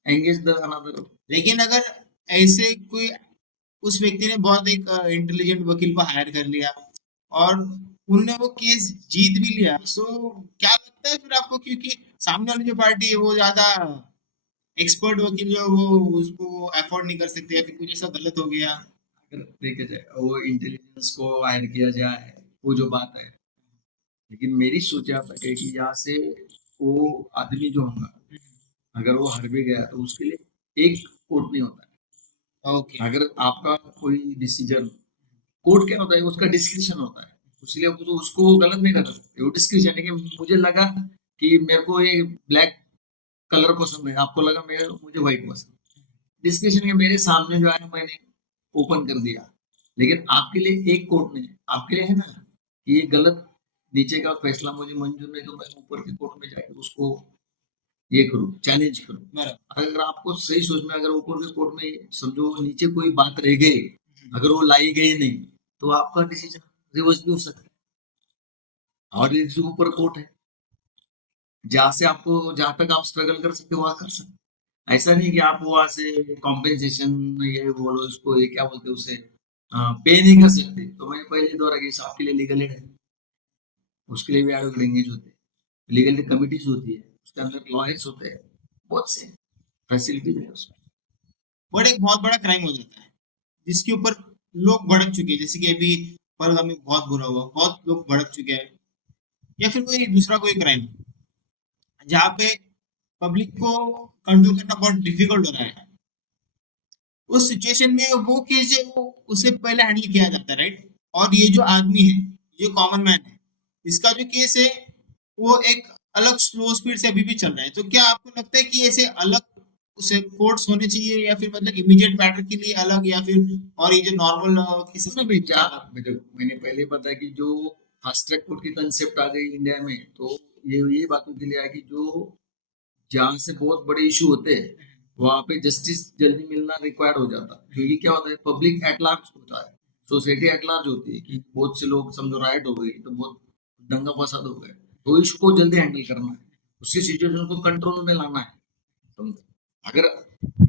engage the another. लेकिन अगर ऐसे कोई उस व्यक्ति ने बहुत एक इंटेलिजेंट वकील को हायर कर लिया और उनने वो केस जीत भी लिया, सो क्या लगता है फिर आपको, क्योंकि सामने वाली जो पार्टी है वो ज्यादा एक्सपर्ट वकील जो है वो उसको अफोर्ड नहीं कर सकते, या फिर कुछ ऐसा गलत हो गया? अगर देखा जाए वो इंटेलिजेंस को हायर किया जाए, वो जो बात है, लेकिन मेरी सोच यहाँ तक है कि यहाँ से वो आदमी जो होगा, अगर वो हार भी गया तो उसके लिए एक कोर्ट नहीं होता ओके। है। अगर आपका कोई डिसीजन, कोर्ट क्या होता है, उसका डिस्क्रिप्शन होता है, इसलिए उसको गलत नहीं कर सकते। वो डिस्क्रिप्शन है कि मुझे लगा कि मेरे को ये ब्लैक कलर पसंद है, आपको लगा मेरे मुझे व्हाइट पसंद है। डिस्कशन के मेरे सामने जो है मैंने ओपन कर दिया, लेकिन आपके लिए एक कोर्ट नहीं है, आपके लिए है ना कि ये गलत, नीचे का फैसला मुझे मंजूर नहीं तो मैं ऊपर के कोर्ट में जाकर उसको ये करूँ, चैलेंज करूँ। बराबर। अगर आपको सही सोच में, अगर ऊपर के कोर्ट में समझो नीचे कोई बात रह गई, अगर वो लाई गई नहीं, तो आपका डिसीजन रिवर्स भी हो सकता है। और ये जो ऊपर कोर्ट है, जहाँ से आपको, जहाँ तक आप स्ट्रगल कर सकते हो वहां कर सकते हो। ऐसा नहीं कि आप वहां से कॉम्पेंसेशन, ये बोलो इसको, ये क्या बोलते हैं उसे, पे नहीं कर सकते। तो मैंने पहले दौरा कि आपके लिए लीगल एड है, उसके लिए भी एडवोकेट एंगेज होते हैं, लीगल कमिटीज होती है, उसके अंदर लॉयर्स होते हैं, बहुत से फैसिलिटीज है उसमें। बट एक बहुत बड़ा क्राइम हो जाता है जिसके ऊपर लोग भड़क चुके हैं, जैसे कि अभी पहलगाम में बहुत बुरा हुआ, बहुत लोग भड़क चुके हैं, या फिर कोई दूसरा कोई क्राइम जहाँ पे पब्लिक को कंट्रोल करना बहुत डिफिकल्ट हो रहा है, उस सिचुएशन में वो केस जो है वो उससे पहले हैंडल किया जाता है, राइट? और ये जो आदमी है, जो कॉमन मैन है, इसका जो केस है वो एक अलग स्लो स्पीड से अभी भी चल रहा है। तो क्या आपको लगता है कि ऐसे अलग उसे कोर्ट्स होने चाहिए, या फिर मतलब इमीडिएट मैटर के लिए अलग, या फिर और ये जो नॉर्मल केसेस उसमें भी क्या, मैंने पहले बताया कि जो फास्ट ट्रैक कोर्ट की कंसेप्ट आ गई इंडिया में, तो ये बातों के लिए है कि जो जहाँ से बहुत बड़े इशू होते हैं वहां पे जस्टिस जल्दी मिलना रिक्वायर्ड हो जाता है, क्योंकि क्या होता है, पब्लिक एट लार्ज होता है, सोसाइटी एट लार्ज होती है कि बहुत से लोग समझो राइट हो गई, तो बहुत दंगा फसाद हो गए, तो इशू को जल्दी हैंडल करना है, उसकी सिचुएशन को कंट्रोल में लाना है। समझे? अगर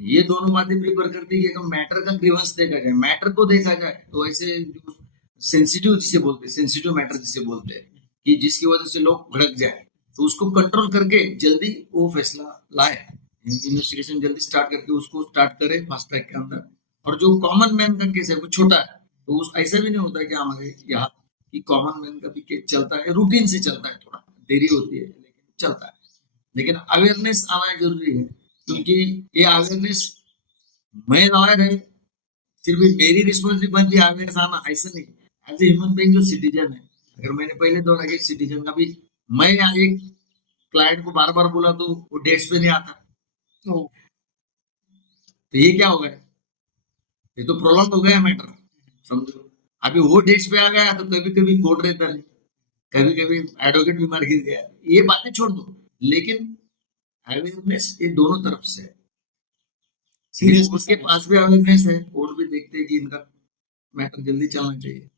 ये दोनों बातें प्रिपेयर करती है कि अगर मैटर का ग्रीवेंस देखा जाए, मैटर को देखा जाए, तो ऐसे जो सेंसिटिव जिसे बोलते हैं, सेंसिटिव मैटर जिसे बोलते हैं, कि जिसकी वजह से लोग भड़क जाए, तो उसको कंट्रोल करके जल्दी वो फैसला लाए, इन्वेस्टिगेशन जल्दी स्टार्ट करके उसको स्टार्ट करे फास्ट ट्रैक के अंदर। और जो कॉमन मैन का केस है वो छोटा है, तो उस ऐसा भी नहीं होता है कि हमारे यहाँ कि कॉमन मैन का भी केस चलता है, रूटीन से चलता है, थोड़ा देरी होती है लेकिन चलता है। लेकिन अवेयरनेस आना जरूरी है, क्योंकि ये अवेयरनेस, मैं लॉयर है, सिर्फ मेरी रिस्पॉन्सिबिलिटी बनती है अवेयरनेस आना, ऐसा नहीं। एज ए ह्यूमन बीइंग जो सिटीजन है, अगर मैंने पहले दोहरा कि सिटीजन का भी, मैं यहाँ एक क्लाइंट को बार बार बोला तो वो डेट्स पे नहीं आता, तो तो ये क्या हो गया, ये तो प्रोलॉन्ग हो गया मैटर, समझो। अभी वो डेट्स पे आ गया तो कभी कभी कोर्ट रहता नहीं, कभी कभी एडवोकेट भी मार गिर गया, ये बातें छोड़ दो, लेकिन अवेयरनेस ये दोनों तरफ से है। सीरियस कोर्ट के पास भी अवेयरनेस है, कोर्ट भी देखते हैं कि इनका मैटर जल्दी चलना चाहिए,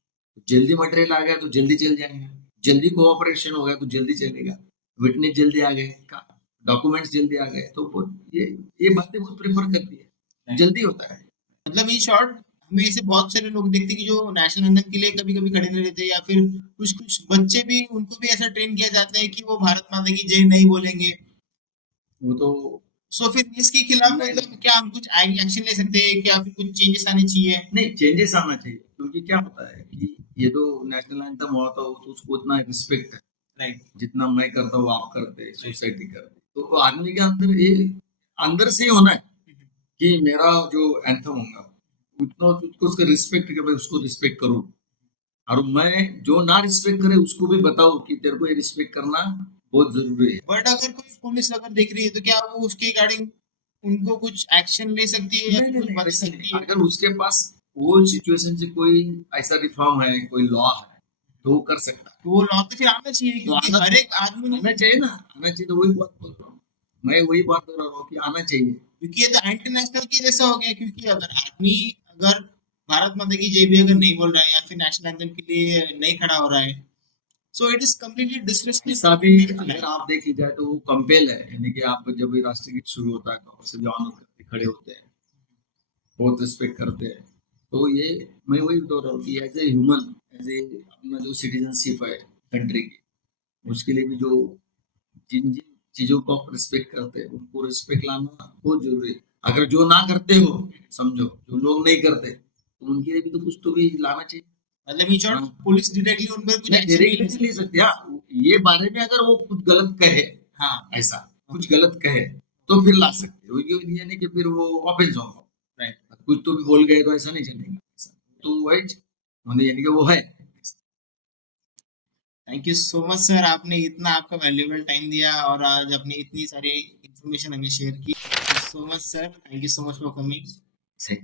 जल्दी मटेरियल आ गया तो जल्दी चल जाएगा, जल्दी कोऑपरेशन हो गया तो जल्दी चलेगा, विटनेस जल्दी आ गए, डॉक्यूमेंट्स जल्दी आ गए, तो ये बातें बहुत प्रेफर करती है, जल्दी होता है। मतलब इन शॉर्ट, हमें ऐसे बहुत सारे लोग देखते हैं कि जो नेशनल एंथम के लिए कभी कभी खड़े नहीं रहते, या फिर कुछ कुछ बच्चे भी, उनको भी ऐसा ट्रेन किया जाता है कि वो भारत माता की जय नहीं बोलेंगे। वो तो सो फिर इसके खिलाफ नहीं, मतलब क्या हम कुछ एक्शन ले सकते हैं, क्या फिर कुछ चेंजेस आने चाहिए? नहीं, चेंजेस आना चाहिए, क्योंकि क्या होता है कि ये तो नेशनल एंथम होता हो तो उसको उतना रिस्पेक्ट है, राइट। जितना मैं करता हूँ आप करते, सोसाइटी करते, तो वो आदमी के अंदर ये अंदर से ही होना है कि मेरा जो एंथम होगा उतना उसको उसका रिस्पेक्ट, कि भाई उसको रिस्पेक्ट करूं, और मैं जो ना रिस्पेक्ट करे उसको भी बताऊं कि तेरे को ये रिस्पेक्ट करना बहुत जरूरी है। बट अगर कोई पुलिस अगर देख रही है तो क्या वो उसके रिगार्डिंग उनको कुछ एक्शन ले सकती है, या नहीं फिर नहीं कुछ नहीं, बता वैसा सकती नहीं, है? अगर उसके पास वो सिचुएशन से कोई ऐसा रिफॉर्म है, कोई लॉ है, तो वो कर सकता है। तो वो लॉ तो फिर आना चाहिए, तो क्योंकि आना हर एक आदमी ने, आना चाहिए ना, आना चाहिए, तो वही बात बोल रहा हूँ, मैं वही बात बोल रहा हूँ कि आना चाहिए। क्योंकि ये तो इंटरनेशनल के जैसा हो गया। क्योंकि अगर आदमी, अगर भारत माता की जय भी अगर नहीं बोल रहा है, या फिर नेशनल एंथम के लिए नहीं खड़ा हो रहा है, सो इट इज कम्प्लीटली ऐसा भी डिसरिस्पेक्ट। अगर आप देख लीजिए तो वो कंपेल है, यानी कि आप जब भी राष्ट्रगीत शुरू होता है तो सभी ऑनर करके खड़े होते हैं, बहुत रिस्पेक्ट करते हैं, तो ये मैं वही बोल रहा हूँ कि as a human, as a अपना जो सिटीजनशिप है कंट्री की, उसके लिए भी जो जिन जिन चीजों को आप रिस्पेक्ट करते हैं उनको रिस्पेक्ट लाना बहुत जरूरी है। अगर जो ना करते हो, समझो जो लोग नहीं करते, तो उनके लिए भी तो कुछ तो भी लाना चाहिए। मतलब इन शॉर्ट, हाँ, पुलिस डायरेक्टली उन पर कुछ नहीं एक्शन नहीं डायरेक्टली ले नहीं ले सकती। सकते, हाँ, ये बारे में अगर वो कुछ गलत कहे, हाँ। ऐसा कुछ गलत कहे तो फिर ला सकते हो, ये यानी कि फिर वो ऑफेंस होगा, राइट। कुछ तो भी बोल गए तो ऐसा नहीं चलेगा, तो वही मतलब यानी कि वो है। Thank you so much sir, आपने इतना आपका वैल्यूएबल टाइम दिया और आज अपनी इतनी सारी इंफॉर्मेशन हमें शेयर की। So much sir, thank you so much for coming. सही।